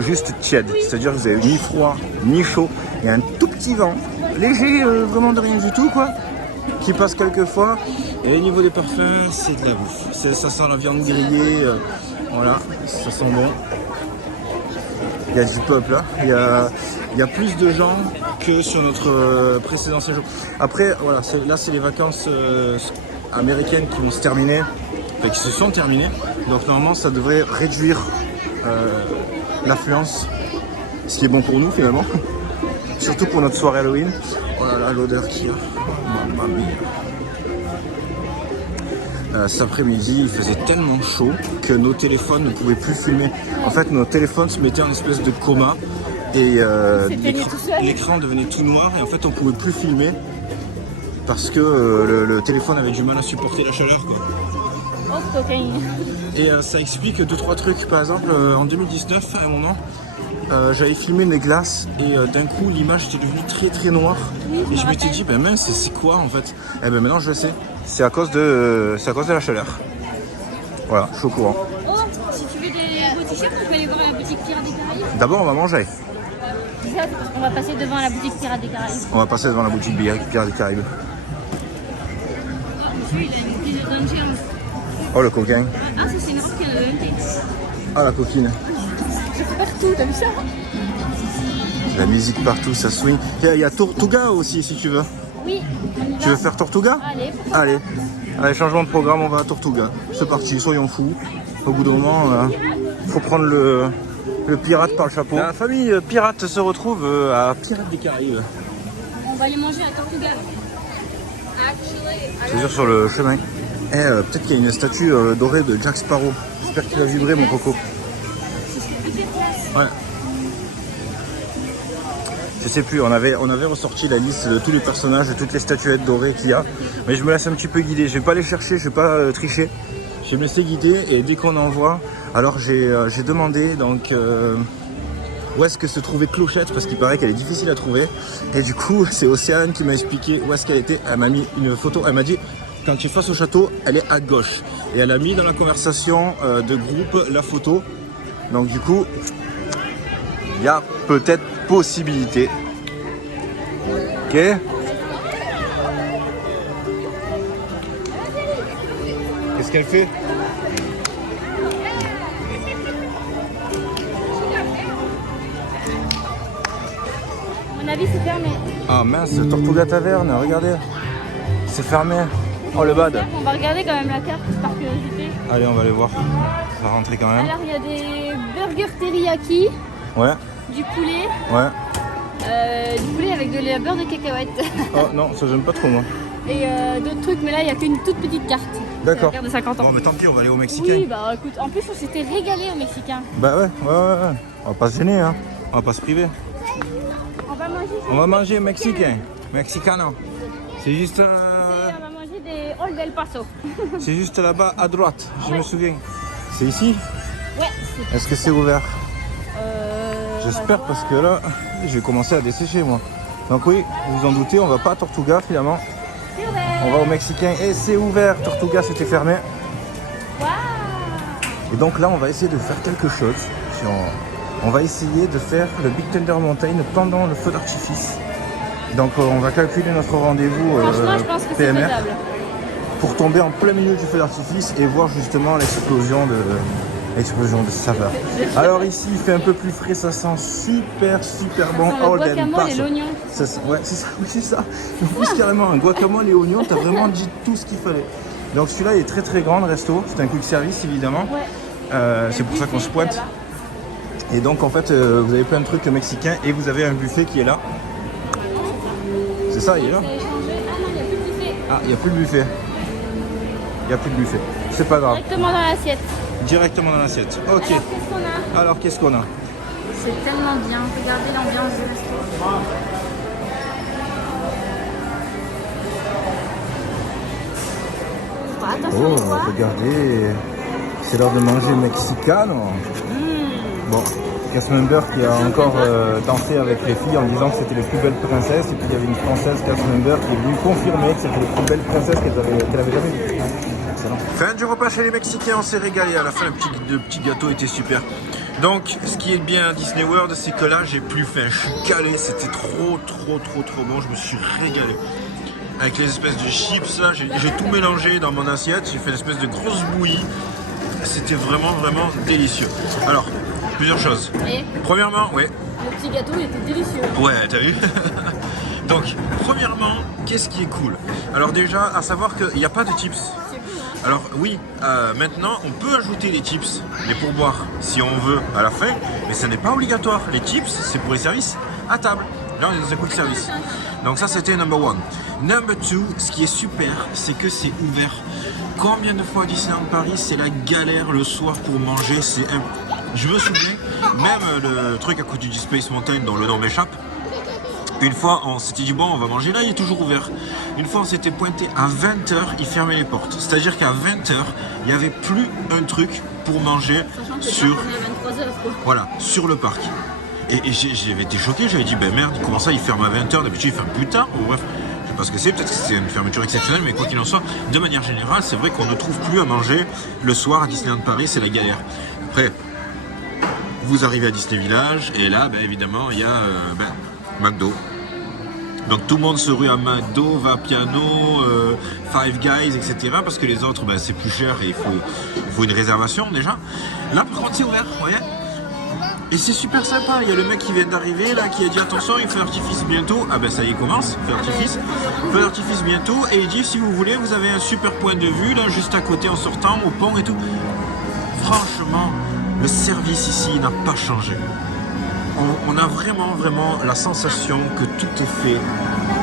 juste tiède. C'est-à-dire que vous avez ni froid, ni chaud. Il y a un tout petit vent, léger, vraiment de rien du tout, quoi, qui passe quelques fois. Et au niveau des parfums, c'est de la bouffe. Ça sent la viande grillée. Voilà, ça sent bon. Il y a du peuple là. Il y a plus de gens que sur notre précédent séjour. Après, voilà, là c'est les vacances américaines qui vont se terminer, enfin qui se sont terminées. Donc normalement, ça devrait réduire l'affluence, ce qui est bon pour nous finalement. Surtout pour notre soirée Halloween. Oh là là, l'odeur qu'il y a. Mamma mia. Cet après-midi, il faisait tellement chaud que nos téléphones ne pouvaient plus filmer. En fait, nos téléphones se mettaient en espèce de coma et l'écran devenait tout noir et en fait, on pouvait plus filmer parce que le téléphone avait du mal à supporter la chaleur, quoi. Oh, cocaïne. Et ça explique 2-3 trucs. Par exemple, en 2019, à un moment, j'avais filmé les glaces et d'un coup, l'image était devenue très noire. Et je m'étais dit, ben mince, c'est quoi en fait? Eh ben maintenant, je le sais. C'est à cause de la chaleur. Voilà, je suis au courant. Oh, si tu veux des beaux t-shirts, on peut aller voir la boutique Pirates des Caraïbes. D'abord, on va manger. On va passer devant la boutique Pirates des Caraïbes. On va passer devant la boutique Pirates des Caraïbes. Monsieur, il a une pile de Dungeons. Oh, le coquin. Ah, ça, c'est une robe qui a Ah, la coquine. je fais partout, t'as vu ça? La musique partout, ça swing. Il y a Tortuga aussi, si tu veux. Oui. Tu veux faire Tortuga? Allez. Allez, changement de programme, on va à Tortuga. C'est parti, soyons fous. Au bout d'un moment, faut prendre le pirate par le chapeau. La famille pirate se retrouve à Pirates des Caraïbes. On va aller manger à Tortuga. C'est sûr, sur le chemin. Peut-être qu'il y a une statue dorée de Jack Sparrow. J'espère qu'il va vibrer, mon coco. Ouais. Je sais plus, on avait ressorti la liste de tous les personnages, de toutes les statuettes dorées qu'il y a. Mais je me laisse un petit peu guider. Je vais pas les chercher, je vais pas tricher. Je vais me laisser guider et dès qu'on en voit, alors j'ai demandé donc où est-ce que se trouvait Clochette, parce qu'il paraît qu'elle est difficile à trouver. Et du coup, c'est Océane qui m'a expliqué où est-ce qu'elle était. Elle m'a mis une photo, elle m'a dit quand tu es face au château, elle est à gauche. Et elle a mis dans la conversation de groupe la photo. Donc du coup, il y a peut-être possibilité. Ok. Qu'est-ce qu'elle fait? À mon avis, c'est fermé. Ah mince, Tortuga Taverne, regardez. C'est fermé. Oh le bad. On va regarder quand même la carte par curiosité. Allez, on va aller voir. Ça va rentrer quand même. Alors, il y a des burger teriyaki, Ouais, du poulet avec de la beurre de cacahuète. Oh non, ça j'aime pas trop moi. Et d'autres trucs, mais là il n'y a qu'une toute petite carte. D'accord. C'est la carte de 50 ans. Bon, mais tant pis, on va aller au Mexicain. Oui, bah écoute, en plus on s'était régalé au Mexicain. Bah ouais. On va pas se gêner, hein. On va pas se priver. On va manger Mexicain. Mexicano. C'est juste, on va manger des Old El Paso. c'est juste là-bas à droite, je me souviens. C'est ici? Ouais, Est-ce que c'est ouvert? J'espère on va parce que là, je vais commencer à dessécher moi. Donc oui, vous vous en doutez, on va pas à Tortuga finalement. C'est ouvert. On va au Mexicain et c'est ouvert. Tortuga c'était fermé. Waouh. Et donc là, on va essayer de faire quelque chose. On va essayer de faire le Big Thunder Mountain pendant le feu d'artifice. Donc on va calculer notre rendez-vous Franchement, je pense que c'est PMR faisable. pour tomber en plein milieu du feu d'artifice et voir justement l'explosion de saveur. Alors ici, il fait un peu plus frais, ça sent super bon. Ça sent le Old El guacamole et Paso. l'oignon. Ouais, c'est ça, oui, c'est ça. En plus, carrément, un guacamole et oignon, t'as vraiment dit tout ce qu'il fallait. Donc celui-là, il est très grand, le resto. C'est un quick service, évidemment. Ouais. C'est pour ça qu'on se pointe. Et donc, en fait, vous avez plein de trucs mexicains et vous avez un buffet qui est là. C'est ça, il est là. C'est échangé. Ah non, il n'y a plus de buffet. Ah, il n'y a plus de buffet. Il n'y a plus de buffet. C'est pas grave. Directement dans l'assiette. Directement dans l'assiette. Ok. Alors, qu'est-ce qu'on a? Alors, qu'est-ce qu'on a? C'est tellement bien. Regardez l'ambiance du resto. Attention, Oh, les quoi? regardez. C'est l'heure de manger mexicano. Bon, cast member qui a encore dansé avec les filles en disant que c'était les plus belles princesses. Et puis il y avait une française cast member qui est venue confirmer que c'était les plus belles princesses qu'elle avait jamais vues. Excellent. Fin du repas chez les Mexicains, on s'est régalé. À la fin, le petit gâteau était super. Donc, ce qui est bien à Disney World, c'est que là, j'ai plus faim. Je suis calé. C'était trop bon. Je me suis régalé. Avec les espèces de chips, là, j'ai tout mélangé dans mon assiette. J'ai fait une espèce de grosse bouillie. C'était vraiment délicieux. Alors, plusieurs choses. Et Premièrement, ouais. le petit gâteau, il était délicieux. Ouais, t'as vu? Donc, premièrement, qu'est-ce qui est cool? Alors déjà, à savoir qu'il n'y a pas de chips. Alors oui, maintenant, on peut ajouter les chips, les pourboires, si on veut, à la fin. Mais ce n'est pas obligatoire. Les chips, c'est pour les services à table. Là, on est dans un quick service. Donc ça, c'était number one. Number two, ce qui est super, c'est que c'est ouvert. Combien de fois à Disneyland Paris, c'est la galère le soir pour manger. Je me souviens, même le truc à côté du Space Mountain, dont le nom m'échappe, une fois, on s'était dit, bon, on va manger là, il est toujours ouvert. Une fois, on s'était pointé à 20h, il fermait les portes. C'est-à-dire qu'à 20h, il n'y avait plus un truc pour manger sur le parc. Et j'avais été choqué, j'avais dit, ben merde, comment ça, il ferme à 20h, d'habitude, il ferme plus tard. Bon, bref, je sais pas ce que c'est, peut-être que c'est une fermeture exceptionnelle, mais quoi qu'il en soit, de manière générale, c'est vrai qu'on ne trouve plus à manger le soir à Disneyland Paris, c'est la galère. Après, vous arrivez à Disney Village, et là, ben, évidemment, il y a McDo. Donc tout le monde se rue à McDo, Vapiano, Five Guys, etc. Parce que les autres, ben, c'est plus cher et il faut une réservation déjà. Là, par contre, c'est ouvert, vous voyez. Et c'est super sympa. Il y a le mec qui vient d'arriver là, qui a dit attention, il fait l'artifice bientôt. Ah ben ça y est, commence, feu d'artifice bientôt. Et il dit si vous voulez, vous avez un super point de vue là, juste à côté en sortant au pont et tout. Franchement, le service ici n'a pas changé. On a vraiment la sensation que tout est fait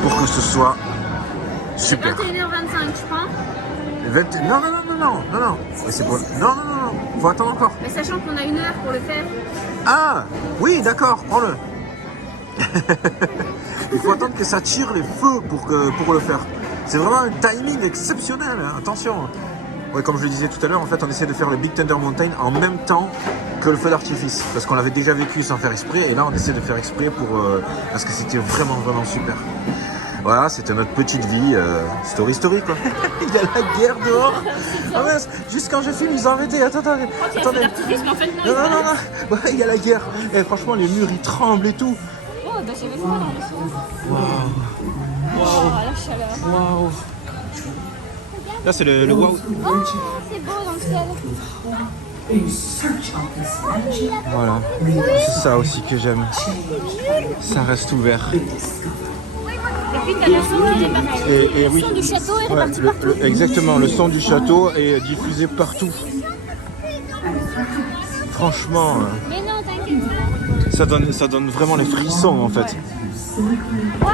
pour que ce soit super. 21h25, je crois. Non. C'est pour... Non. Faut attendre encore. Mais sachant qu'on a 1 heure pour le faire. Ah, oui, d'accord, prends-le. Il faut attendre que ça tire les feux pour le faire. C'est vraiment un timing exceptionnel, hein. Attention. Ouais, comme je le disais tout à l'heure, en fait, on essaie de faire le Big Thunder Mountain en même temps que le feu d'artifice. Parce qu'on l'avait déjà vécu sans faire exprès, et là, on essaie de faire exprès parce que c'était vraiment super. Voilà, c'était notre petite vie, story quoi. Il y a la guerre dehors. Ah mince, juste quand je filme, ils ont arrêté. Attendez. Mais en fait, non. Ouais, il y a la guerre. Et franchement, les murs, ils tremblent et tout. Oh, bah j'avais froid dans le son. Waouh, la chaleur. Waouh. Là, c'est le wow. Oh, c'est beau dans le ciel. Voilà. C'est ça aussi que j'aime. Ça reste ouvert. Et puis t'as le son qui est parti. Et Le oui. son du château est Ouais, reparti partout. exactement, le son du château est diffusé partout. franchement, Mais non, t'inquiète. ça donne vraiment les frissons en fait. Waouh.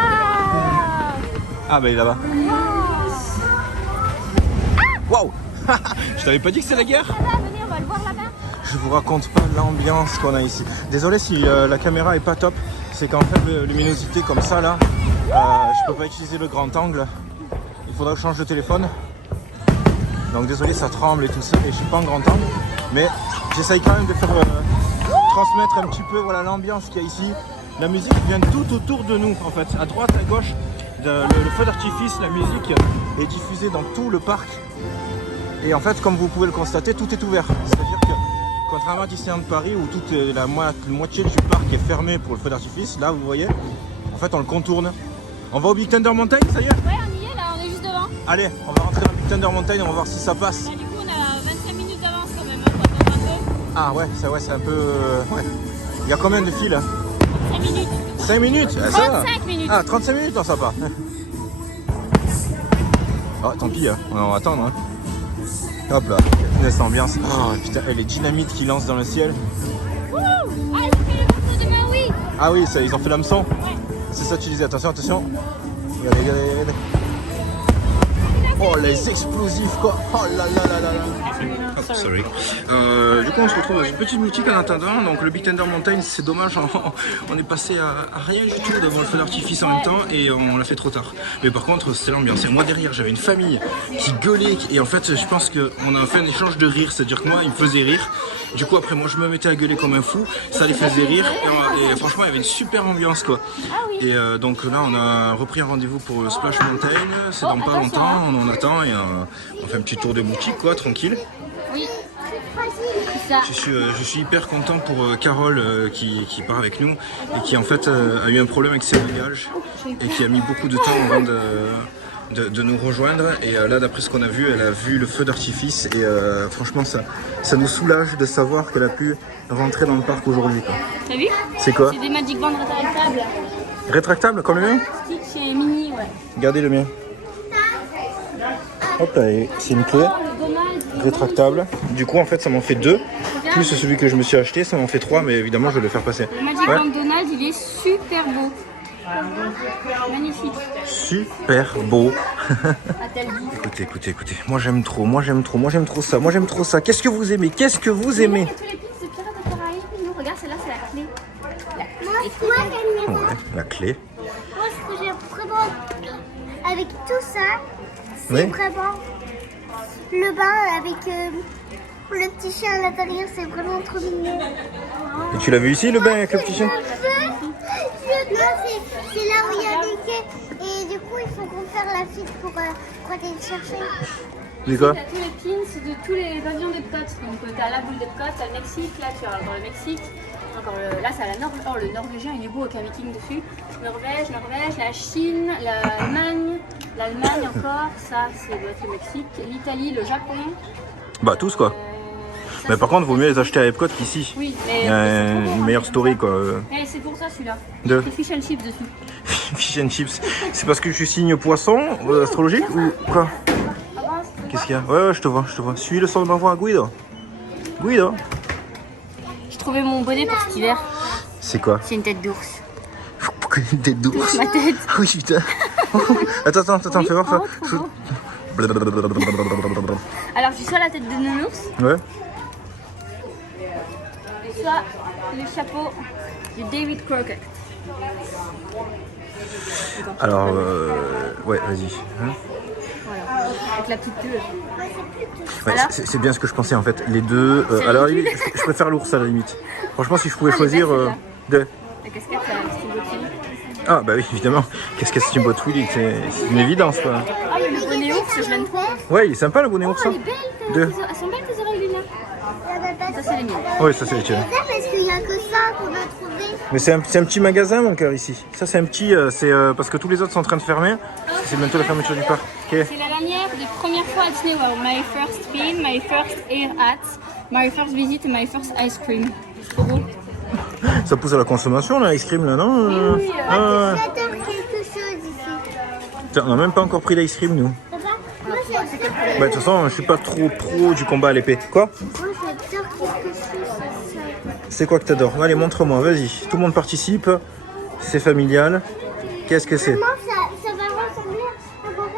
Ah bah il est là-bas. Waouh. Je t'avais pas dit que c'est la guerre? Venez, on va le voir là-bas. Je vous raconte pas l'ambiance qu'on a ici. Désolé si la caméra est pas top, c'est qu'en fait la luminosité comme ça là, je peux pas utiliser le grand angle. Il faudra que je change de téléphone. Donc désolé, ça tremble et tout ça, et je suis pas en grand angle, mais j'essaye quand même de faire transmettre un petit peu voilà l'ambiance qu'il y a ici. La musique vient tout autour de nous en fait, à droite, à gauche, le feu d'artifice, la musique est diffusée dans tout le parc. Et en fait, comme vous pouvez le constater, tout est ouvert. C'est-à-dire que, contrairement à Disneyland Paris, où toute la moitié du parc est fermée pour le feu d'artifice, là, vous voyez, en fait, on le contourne. On va au Big Thunder Mountain, ça y est? Ouais, on y est là, on est juste devant. Allez, on va rentrer dans le Big Thunder Mountain et on va voir si ça passe. Bah, du coup, on a 25 minutes d'avance quand même, hein, ça compte un peu. Ah ouais, c'est un peu... ouais. Il y a combien de fils? 5 minutes. 5 minutes? Ah, ça va. 35 minutes. Ah, 35 minutes? Non, ça va. Ah, tant pis, hein. On va attendre. Hein. Hop là, cette ambiance. Oh putain, les dynamites qui lancent dans le ciel. Wouh. Ah, ils ont fait le morceau de Maui. Ah oui, ça, ils ont fait l'hameçon. Ouais. C'est ça que tu disais, attention, attention. Regardez, regardez, regardez. Oh, les explosifs quoi. Oh là là là là là. Oh, sorry. Du coup, on se retrouve dans une petite boutique en attendant. Donc, le Big Thunder Mountain, c'est dommage. On est passé à rien du tout devant le feu d'artifice en même temps et on l'a fait trop tard. Mais par contre, c'est l'ambiance. Et moi, derrière, j'avais une famille qui gueulait. Et en fait, je pense qu'on a fait un échange de rire. C'est-à-dire que moi, ils me faisaient rire. Du coup, après, moi, je me mettais à gueuler comme un fou. Ça les faisait rire. Et franchement, il y avait une super ambiance quoi. Et donc là, on a repris un rendez-vous pour le Splash Mountain. C'est dans pas longtemps. On attend et on fait un petit tour de boutique quoi, tranquille. Oui. C'est ça. Je suis hyper content pour Carole qui part avec nous et qui en fait a eu un problème avec ses bagages et qui a mis beaucoup de temps avant de nous rejoindre. Et là, d'après ce qu'on a vu, elle a vu le feu d'artifice et franchement, ça nous soulage de savoir qu'elle a pu rentrer dans le parc aujourd'hui. T'as vu? C'est quoi? C'est des Magic Bands rétractables. Rétractable comme le mien? Stitch et Mini, ouais. Regardez le mien. Hop là, c'est une clé rétractable. Du coup, en fait, ça m'en fait 2. Plus celui que je me suis acheté, ça m'en fait 3, mais évidemment, je vais le faire passer. Le Magic Band Donald, il est super beau. Magnifique. Super beau. Écoutez. Moi, j'aime trop ça. Qu'est-ce que vous aimez? Il y a tous les pins de Pirates des Caraïbes. Nous, regarde, celle-là, c'est la clé. Ouais, la clé. Moi, ce que j'aime vraiment avec tout ça, c'est Oui. vraiment le bain avec le petit chien à l'intérieur, c'est vraiment trop mignon. Et tu l'as vu ici, le bain avec le petit chien? Non, c'est là où il y a des quais. Et du coup, il faut qu'on fasse la file pour aller le chercher. C'est quoi? T'as tous les pins de tous les avions d'Epcot. Donc t'as la boule d'Epcot, t'as le Mexique, là tu vas dans le Mexique. Encore là c'est la Norvège. Oh, le norvégien il est beau avec un viking dessus. Norvège, la Chine, l'Allemagne encore, ça c'est doit être le Mexique, l'Italie, le Japon. Bah tous quoi. Mais par contre, vaut mieux les acheter à Epcot qu'ici. Oui, Il y a une meilleure story quoi. Et c'est pour ça celui-là. De C'est fish and chips dessus. Fish and chips. C'est parce que je suis signe poisson astrologique ou quoi? Qu'est-ce qu'il y a? Ouais, je te vois. Suis le son de ma voix à Guido. Guido. J'ai trouvé mon bonnet pour cet hiver. C'est quoi? C'est une tête d'ours. Une tête d'ours. Ma tête. Ah oui, putain. Attends, Oui, fais voir ça. oh, trop Alors c'est soit la tête de nounours, Ouais. soit le chapeau de David Crockett. Alors, ouais, vas-y. Hein? Voilà, avec la petite queue. Ouais, Alors c'est bien ce que je pensais en fait. Les deux. Alors, à la limite, je préfère l'ours à la limite. Franchement, si je pouvais choisir. De... La casquette, c'est Steamboat Willie. Ah, bah oui, évidemment. Qu'est-ce que Steamboat Willie? C'est une évidence quoi. Ah, mais le bonnet ours, je l'aime trop. Ouais, il est sympa le bonnet ours. Oh, Hein. elle est belle, elles sont belles tes oreilles lunaires. Ça, c'est les miennes. Oui, ça c'est les tiennes. C'est parce qu'il n'y a que ça qu'on a trouvé. Mais c'est un petit magasin mon cœur ici. Ça c'est un petit, c'est parce que tous les autres sont en train de fermer. C'est bientôt la fermeture du parc. Ok. C'est la lanière de première fois à Disney World. My first spin, my first air hat, my first visit and my first ice cream. C'est trop beau. Ça pousse à la consommation là, ice cream là, non? Oui, J'adore quelque chose ici. Tiens, on n'a même pas encore pris l'ice cream nous. Papa, moi j'adore Bah de toute façon, je suis pas trop pro du combat à l'épée. Quoi? quelque chose. C'est quoi que t'adores? Allez, montre-moi, vas-y. Tout le monde participe. C'est familial. Qu'est-ce que c'est? Maman, ça va ressembler à un robot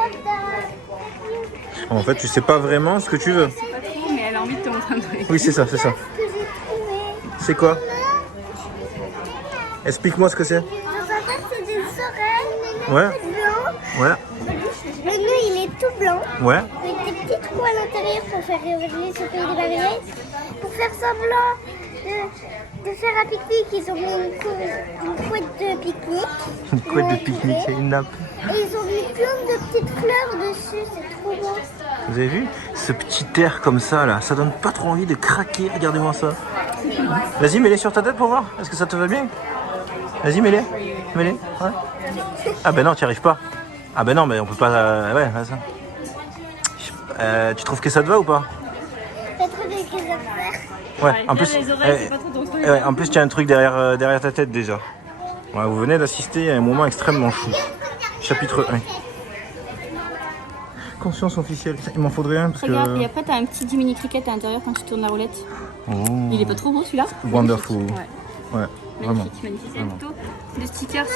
de... En fait, tu sais pas vraiment ce que tu veux. Pas trop, mais elle a envie de te montrer un truc. Oui, c'est ça, c'est ça. que j'ai trouvé. C'est quoi? Explique-moi ce que c'est. En fait, c'est des oreilles, Ouais. tout blanc. Ouais. Le nœud, il est tout blanc. Ouais. Avec des petits trous à l'intérieur pour faire révéler ce pays des merveilles. Pour faire semblant de faire un pique-nique, ils ont mis une couette de pique-nique. Une couette de pique-nique et une nappe. Et ils ont mis plein de petites fleurs dessus, c'est trop beau. Vous avez vu? Ce petit air comme ça, là, ça donne pas trop envie de craquer. Regardez-moi ça. Vas-y, mets-les sur ta tête pour voir. Est-ce que ça te va bien? Vas-y, mets-les. Mets-les. Ouais. Ah ben non, tu n'y arrives pas. Ah ben non, mais on peut pas... ouais, ça. Tu trouves que ça te va ou pas? T'as trop des choses à faire. Ouais, en plus... Les oreilles, c'est pas trop ton truc. ouais, en plus, tu as un truc derrière ta tête déjà. Ouais, vous venez d'assister à un moment extrêmement chou. Chapitre 1. Conscience officielle. Il m'en faudrait un parce Regarde, et que... après t'as un petit mini cricket à l'intérieur quand tu tournes la roulette. Oh. Il est pas trop beau celui-là? Wonderful. Ouais. Ouais, vraiment. Magnifique, magnifique. C'est plutôt des stickers.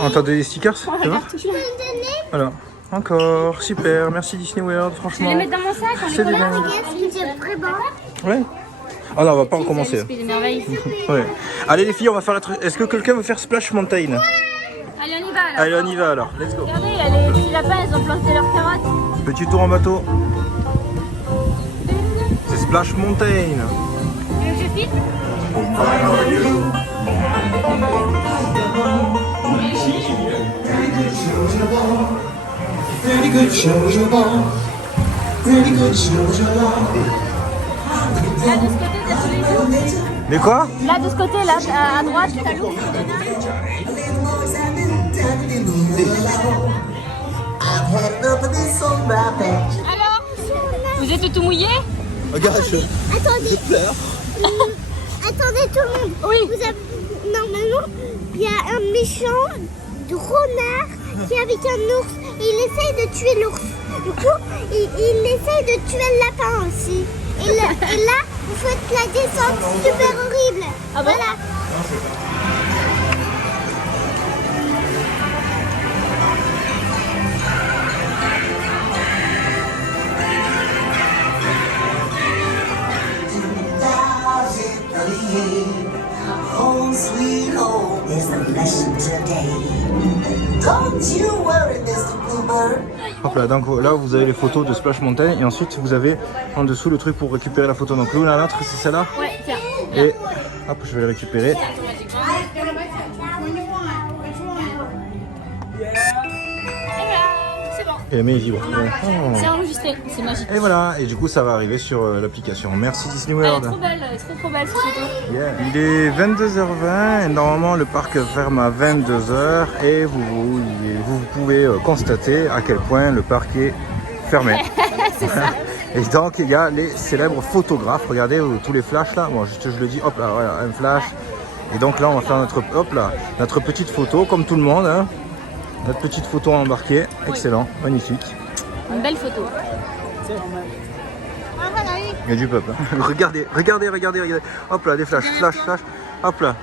Oh, t'as des stickers? Oh, Tu vois? regarde, touche-le. Alors, encore, super, merci Disney World, Je vais franchement. les mettre dans mon sac, on les C'est colle. bien. Regarde ce que j'ai vraiment. Ouais. Ah non, on va pas recommencer. C'est des merveilles. Ouais. Allez les filles, on va faire la truc. Est-ce que quelqu'un veut faire Splash Mountain? Allez, on y va alors. Allez, on y va alors. Let's go. Regardez, il y a les petits lapins, ils ont planté leurs carottes. Petit tour en bateau. C'est Splash Mountain. Tu veux que je filme? Là, de ce côté, t'as tous les jours. Mais quoi? Là, de ce côté, là, à droite, t'as l'eau. Alors, vous êtes tout mouillé? Regarde, Attendez. Attendez tout le monde. Oui. Vous avez... Normalement, il y a un méchant de renard qui est avec un ours. Et il essaye de tuer l'ours. Du coup, il essaye de tuer le lapin aussi. Et là, vous faites la descente super horrible. Ah bon? Voilà. Home sweet home is the blessing today. Don't you worry, Mr. Bluebird. Hop là, donc là vous avez les photos de Splash Mountain et ensuite vous avez en dessous le truc pour récupérer la photo. Donc l'une à l'autre, c'est celle-là. Ouais, tiens. Et hop, je vais le récupérer. C'est bon. Et mais il vibre. Ouais. Oh. C'est enregistré, c'est magique. Et voilà, et du coup ça va arriver sur l'application. Merci Disney Elle est World. trop belle, trop belle cette photo. Yeah. Il est 22h20 et normalement le parc ferme à 22h et vous pouvez constater à quel point le parc est fermé. C'est ça. Et donc il y a les célèbres photographes, regardez tous les flashs là, bon je le dis, hop là, voilà, un flash. Et donc là on va faire notre petite photo comme tout le monde, hein. Notre petite photo embarquée, excellent, magnifique. Une belle photo. Il y a du peuple. Hein. Regardez. Hop là, des flashs, flash. Hop là.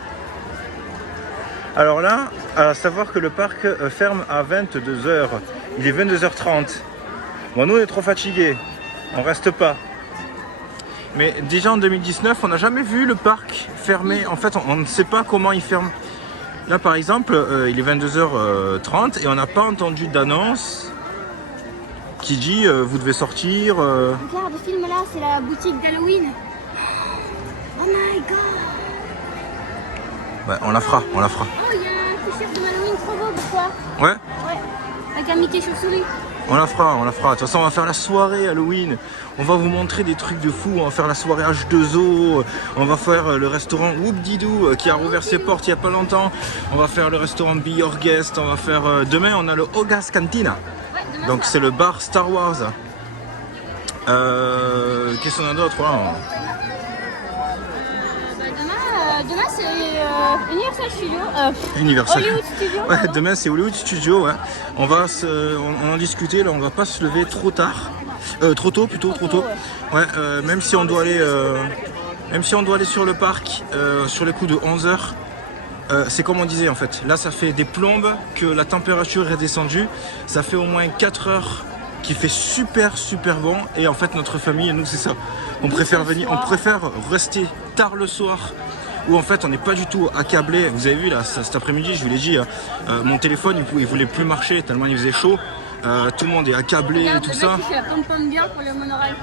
Alors là, à savoir que le parc ferme à 22h. Il est 22h30. Bon, nous on est trop fatigués. On reste pas. Mais déjà en 2019, on n'a jamais vu le parc fermé. En fait, on ne sait pas comment il ferme. Là par exemple, il est 22h30 et on n'a pas entendu d'annonce qui dit vous devez sortir. Regarde, le film là, c'est la boutique d'Halloween. Oh my god. Ouais, on la fera. Oh, il y a un t-shirt de Halloween trop beau, pourquoi? Ouais, Ouais. Avec un Mickey chauve-souris. on la fera. De toute façon, on va faire la soirée Halloween. On va vous montrer des trucs de fou. On va faire la soirée H2O. On va faire le restaurant Whoop-Didoo qui a rouvert ses portes il n'y a pas longtemps. On va faire le restaurant Be Your Guest. On va faire... demain, on a le Oga's Cantina. Ouais, demain, Donc c'est le bar Star Wars. Qu'est-ce qu'on a d'autre là? Demain c'est Universal Studios. Universal. Hollywood Studios. Ouais, pardon. demain c'est Hollywood Studios. Ouais. On en discutait là. On va pas se lever trop tard. Trop tôt plutôt. Trop tôt, Ouais. Même si on doit aller Même si on doit aller sur le parc sur les coups de 11h, c'est comme on disait en fait. Là, ça fait des plombes que la température est descendue. Ça fait au moins 4 heures qu'il fait super bon. Et en fait, notre famille, nous, c'est ça. On préfère rester tard le soir, où en fait, on n'est pas du tout accablé. Vous avez vu là, cet après-midi, je vous l'ai dit, mon téléphone, il voulait plus marcher tellement il faisait chaud. Tout le monde est accablé et tout ça. Il fait la pom-pom bien pour le monorail.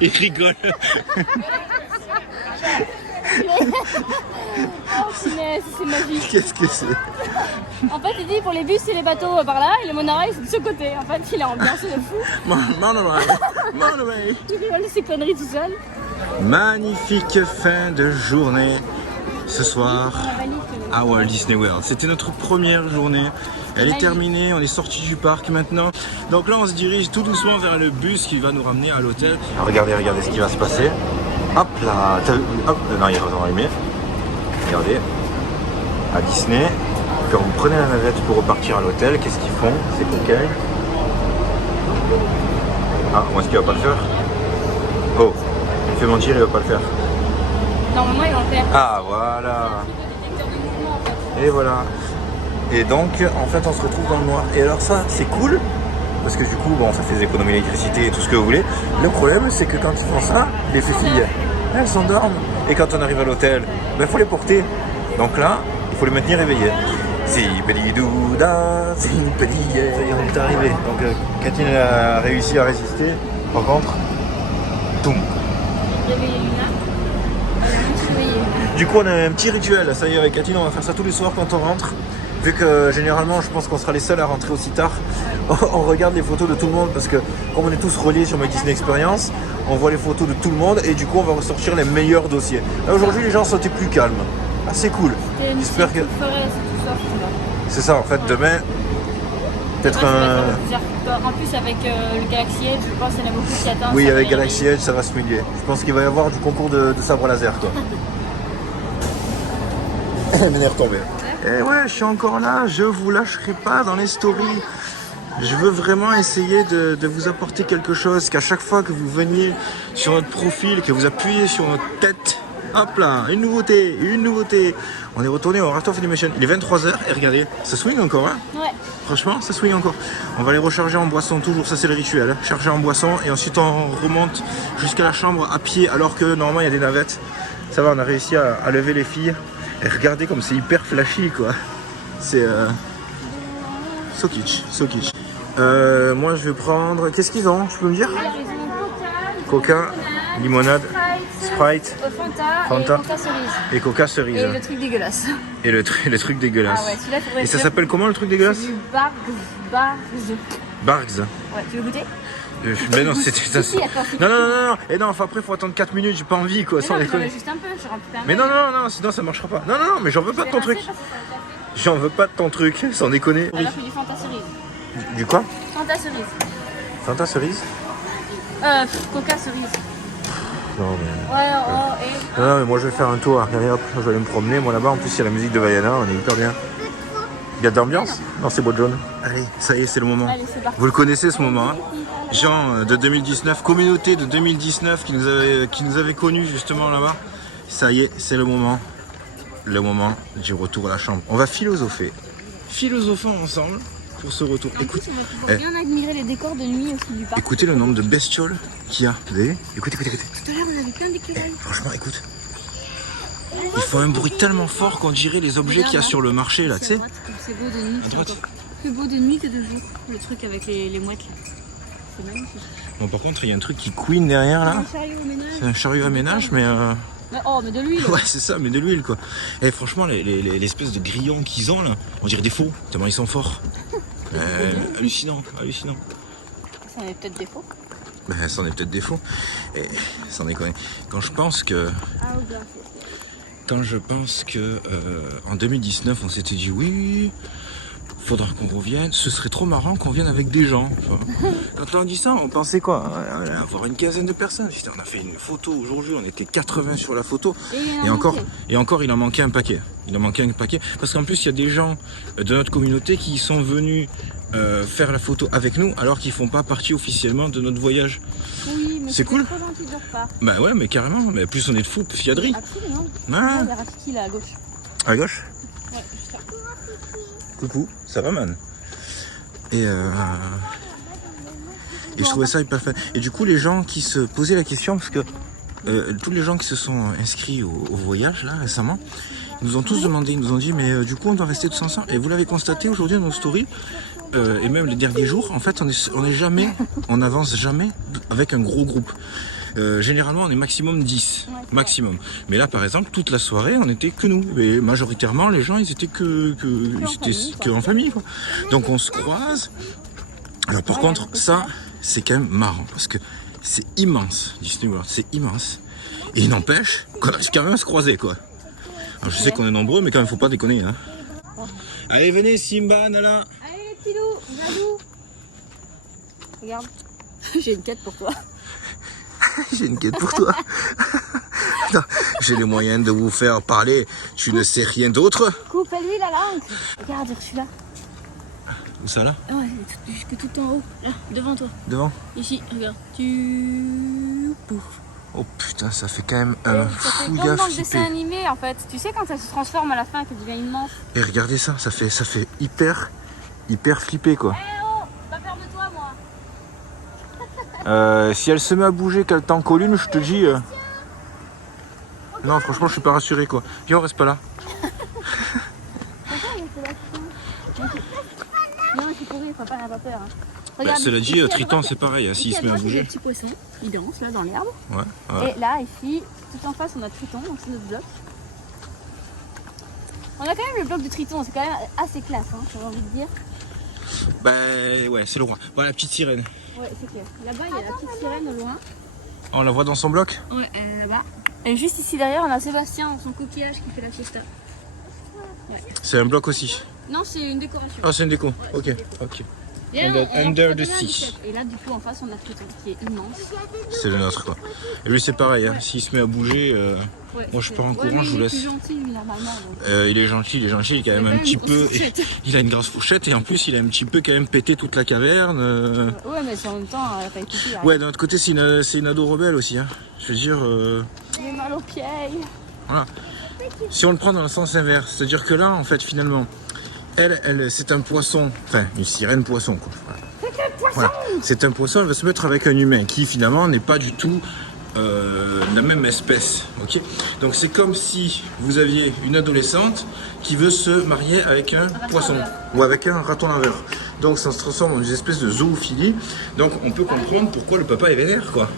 Il rigole. Oh punaise, c'est magique. Qu'est-ce que c'est? En fait, il dit pour les bus et les bateaux par là et le monorail c'est de ce côté. En fait, il est ambiancé de fou. Monorail. Il rigole de ses conneries tout seul. Magnifique fin de journée ce soir à Walt Disney World. C'était notre première journée. Elle est terminée, on est sorti du parc maintenant. Donc là, on se dirige tout doucement vers le bus qui va nous ramener à l'hôtel. Regardez ce qui va se passer. Hop là, hop, non, il est allumé. Regardez, à Disney, quand vous prenez la navette pour repartir à l'hôtel, qu'est-ce qu'ils font? C'est coquin. Ah, où est-ce qu'il va pas le faire? Oh, il fait mentir, il va pas le faire. Normalement, il va le faire. Ah, voilà. Et voilà. Et donc, en fait, on se retrouve dans le noir. Et alors ça, c'est cool, parce que du coup, bon, ça fait des économies d'électricité et tout ce que vous voulez. Le problème, c'est que quand ils font ça, les filles, elles s'endorment. Et quand on arrive à l'hôtel, il faut les porter. Donc là, il faut les maintenir éveillés. Si Belidouda, si Belidouda. Ça y est, on est arrivé. Donc, Cathy a réussi à résister. Par contre, toum. Réveiller Luna. Du coup, on a un petit rituel. Ça y est, avec Cathy, on va faire ça tous les soirs quand on rentre. Vu que généralement, je pense qu'on sera les seuls à rentrer aussi tard, on regarde les photos de tout le monde parce que comme on est tous reliés sur My Disney Experience, on voit les photos de tout le monde et du coup, on va ressortir les meilleurs dossiers. Là, aujourd'hui, les gens sont plus calmes. Ah, c'est cool. J'espère que... C'est ça, en fait, demain, peut-être un... En plus, avec le Galaxy Edge, je pense qu'il y en a beaucoup qui attendent. Oui, avec Galaxy Edge, ça va se mouiller. Je pense qu'il va y avoir du concours de sabre laser, quoi. Elle m'est retombée. Et ouais, je suis encore là, je vous lâcherai pas dans les stories. Je veux vraiment essayer de vous apporter quelque chose, qu'à chaque fois que vous veniez sur notre profil, que vous appuyez sur notre tête, hop là, une nouveauté. On est retourné au Art of Animation. Il est 23h et regardez, ça swing encore, hein? Ouais. Franchement, ça swing encore. On va les recharger en boisson, toujours, ça c'est le rituel. Hein. Charger en boisson et ensuite on remonte jusqu'à la chambre à pied alors que normalement il y a des navettes. Ça va, on a réussi à lever les filles. Et regardez comme c'est hyper flashy quoi. C'est so kitsch. Moi je vais prendre... Qu'est-ce qu'ils ont? Je peux me dire? Coca, limonade, Sprite, Fanta et Coca cerise. Et Coca cerise. Et le truc dégueulasse. Et le truc dégueulasse. Ah ouais, celui-là, faudrait et ça s'appelle comment le truc dégueulasse? C'est du Bargs. Bargs. Ouais, tu veux goûter? Mais non, c'était ça. Si, attends, Non. Et non, enfin, après, il faut attendre 4 minutes, j'ai pas envie quoi, sans déconner. Juste un peu, je rentre plus. Mais non, sinon ça marchera pas. Non, mais j'en veux pas de ton truc. J'en veux pas de ton truc, sans déconner. Alors, c'est du Fanta cerise. Du quoi? Fanta cerise. Fanta cerise? Coca cerise. Non, mais. Ouais, et. Non, mais moi je vais faire un tour. Regardez, hop, je vais aller me promener. Moi là-bas, en plus, il y a la musique de Vaiana, on est hyper bien. Il y a de l'ambiance? Non, c'est bois de jaune. Allez, ça y est, c'est le moment. Allez, c'est parti. Vous le connaissez ce moment, hein? Gens de 2019, communauté de 2019 qui nous avait connus justement là-bas. Ça y est, c'est le moment du retour à la chambre. On va philosopher ensemble pour ce retour. Écoute, on va bien admirer les décors de nuit aussi du parc. Écoutez le nombre de bestioles qu'il y a. Vous avez vu? Écoutez. Tout à l'heure, on avait plein d'écureuils. Franchement, écoute. Il faut un bruit tellement fort qu'on dirait les objets qu'il y a sur le marché là, tu sais. C'est beau de nuit. À droite. Plus beau de nuit que de jour. Le truc avec les mouettes là. C'est magnifique. Bon, par contre, il y a un truc qui couine derrière là. C'est un chariot à ménage, mais. Mais de l'huile. Ouais, c'est ça, mais de l'huile quoi. Et franchement, l'espèce de grillons qu'ils ont là, on dirait des faux, tellement ils sont forts. Hallucinant. Ça en est peut-être des faux. Ben, ça en est peut-être des faux. Et sans déconner. Quand je pense que en 2019, on s'était dit oui, faudra qu'on revienne. Ce serait trop marrant qu'on vienne avec des gens. Enfin, quand on dit ça, on pensait quoi? Avoir une quinzaine de personnes. Putain, on a fait une photo aujourd'hui, on était 80 sur la photo. Et encore, il en manquait un paquet. Il en manquait un paquet. Parce qu'en plus, il y a des gens de notre communauté qui sont venus faire la photo avec nous, alors qu'ils font pas partie officiellement de notre voyage. Oui, mais c'est cool. trop gentil de leur part. Bah ouais, mais carrément. Mais plus on est de fous, plus il y a de riz. Absolument. Ah. Il y a Rafiki là à gauche. À gauche? Ouais, juste là. Coucou, ça va man? Et je trouvais ça hyper fun. Et du coup, les gens qui se posaient la question, parce que tous les gens qui se sont inscrits au voyage là récemment, ils nous ont tous demandé, ils nous ont dit mais du coup on doit rester tous ensemble. Et vous l'avez constaté aujourd'hui dans nos stories, et même les derniers jours, en fait on n'avance jamais avec un gros groupe. Généralement on est maximum 10, maximum. Mais là par exemple toute la soirée on était que nous. Et majoritairement les gens ils étaient que en famille quoi. Donc on se croise. Alors par contre ça c'est quand même marrant parce que c'est immense, Disney World, c'est immense. Et il n'empêche qu'on arrive quand même à se croiser quoi. Alors, je sais qu'on est nombreux mais quand même faut pas déconner hein. Allez venez Simba, Nala. Allez les petits loups, viens nous. Regarde, j'ai une quête pour toi. J'ai une quête pour toi. Non, j'ai les moyens de vous faire parler. Tu ne sais rien d'autre. Coupe-lui la langue. Regarde, celui-là. Où ça là? Ouais, jusque tout en haut. Là, devant toi. Devant? Ici, regarde. Tu... Pouf. Oh putain, ça fait quand même un Ça fait fouilla vraiment le dessin flippé. animé en fait. Tu sais quand ça se transforme à la fin, que ça devient immense. Et regardez ça, ça fait hyper flippé quoi. Eh oh, pas peur de toi moi. Si elle se met à bouger, qu'elle t'en colle une, je te dis... Non, franchement, je suis pas rassuré quoi. Viens, on reste pas là. Non, c'est pour rire, papa n'a pas peur. Hein. Bah, Regarde, cela dit, ici, à Triton, droite, c'est pareil, hein, s'il ici, se met à droite, il y a bouger. des petits poissons, ils dansent là dans l'herbe. Ouais, ouais. Et là, ici, tout en face, on a Triton, donc c'est notre bloc. On a quand même le bloc de Triton, c'est quand même assez classe, hein, j'ai envie de dire. Bah ouais, c'est le roi. Voilà la petite sirène. Ouais, c'est clair. Là-bas, il y a la petite sirène au loin. On la voit dans son bloc? Ouais, là-bas. Et juste ici derrière, on a Sébastien dans son coquillage qui fait la fiesta. Ouais. C'est un bloc aussi. Non, c'est une décoration. Ah, c'est une déco. Ouais, Ok, c'est une déco. ok. Et là, Under on the a sea. Et là, du coup, en face, on a Triton qui est immense. C'est le nôtre quoi. Et lui c'est pareil, hein. S'il se met à bouger, Ouais, moi je pars en ouais, courant, mais je vous laisse. Il est plus gentil, lui, normalement. Donc. Il est gentil, il est quand même Il a un quand petit même une peu. grosse fourchette. Il a une grosse fourchette et en plus il a un petit peu quand même pété toute la caverne. Ouais, mais en même temps, elle a pas écouté. Hein. Ouais, d'un autre côté c'est une ado rebelle aussi. Hein. Je veux dire. J'ai mal aux pieds. Voilà. Si on le prend dans le sens inverse, c'est-à-dire que là en fait finalement, elle c'est un poisson, enfin une sirène poisson quoi. Voilà. C'est un poisson, elle va se mettre avec un humain qui finalement n'est pas du tout la même espèce. Ok. Donc c'est comme si vous aviez une adolescente qui veut se marier avec un poisson ou avec un raton laveur. Donc ça se transforme en une espèce de zoophilie. Donc on peut comprendre pourquoi le papa est vénère quoi.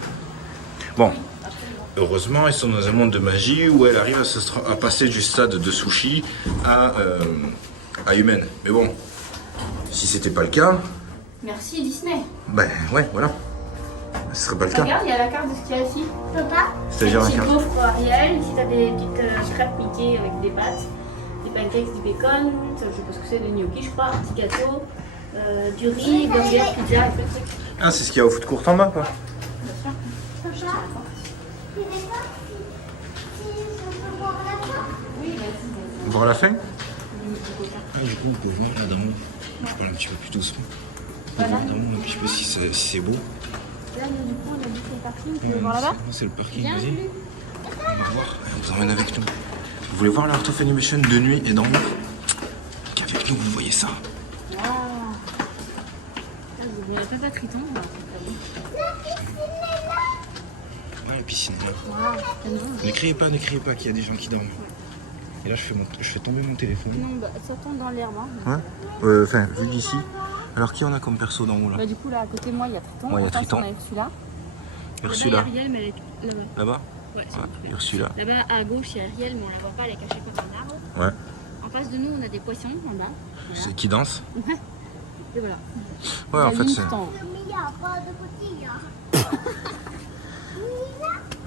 Bon. Heureusement, ils sont dans un monde de magie où elle arrive à passer du stade de sushi à humaine. Mais bon, si c'était pas le cas, Merci Disney. ben ouais, voilà. Ce serait pas le cas. Regarde, il y a la carte de ce qu'il y a ici. Papa, C'est-à-dire la Petit carte. gaufre Ariel, ici t'as des petites crêpes Mickey avec des pâtes, des pancakes, du bacon, ça, je sais pas ce que c'est, des gnocchis je crois, un petit gâteau, du riz, burger, pizza et plein de trucs. Ah, c'est ce qu'il y a au food court en bas, quoi. Bien sûr. tu es d'accord si je peux voir la fin? Oui, vas-y. Voir la fin. Ah, du coup, vous pouvez voir là dans mon. Je parle un petit peu plus doucement. Vous pouvez voir dans mon un petit peu si c'est beau. Là, du coup, on a dit que c'est le parking, tu veux voir là-bas? C'est le parking, Viens, vas-y. Lulu. On va voir, on vous emmène avec nous. Vous voulez voir l'Art of Animation de nuit et dormir? Qu'avec nous, vous voyez ça. Waouh. Il y a pas Triton. Ouais, la piscine là. Waouh, c'est bon. Ne criez pas qu'il y a des gens qui dorment. Et là, je fais tomber mon téléphone. Non, bah, ça tombe dans l'herbe. Hein. Ouais. Enfin, vu d'ici. Alors, qui on a comme perso d'en haut là? Bah, du coup, là, à côté de moi, il y a Triton. Ouais, il y a En face, Triton. On a Ursula. Ursula. Là, il y a Ariel, mais elle est là-bas. Là-bas? Ouais, c'est Ouais, bon. Ursula. Là-bas, à gauche, il y a Ariel, mais on la voit pas, elle est cachée contre un arbre. Ouais. En face de nous, on a des poissons en bas. Voilà. C'est qui danse? Et voilà. Ouais, en La fait, ligne c'est. tout en haut. Mais il n'y a pas de cotille.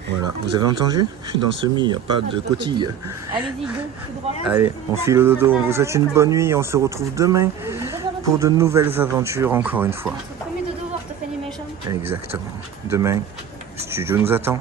Voilà, vous avez entendu? Dans ce mi, il n'y a pas de coquille. Allez-y, go, tout droit. Allez, on file au dodo, on vous souhaite une bonne nuit, on se retrouve demain pour de nouvelles aventures encore une fois. Notre premier dodo Art of Animation. Exactement. Demain, le studio nous attend.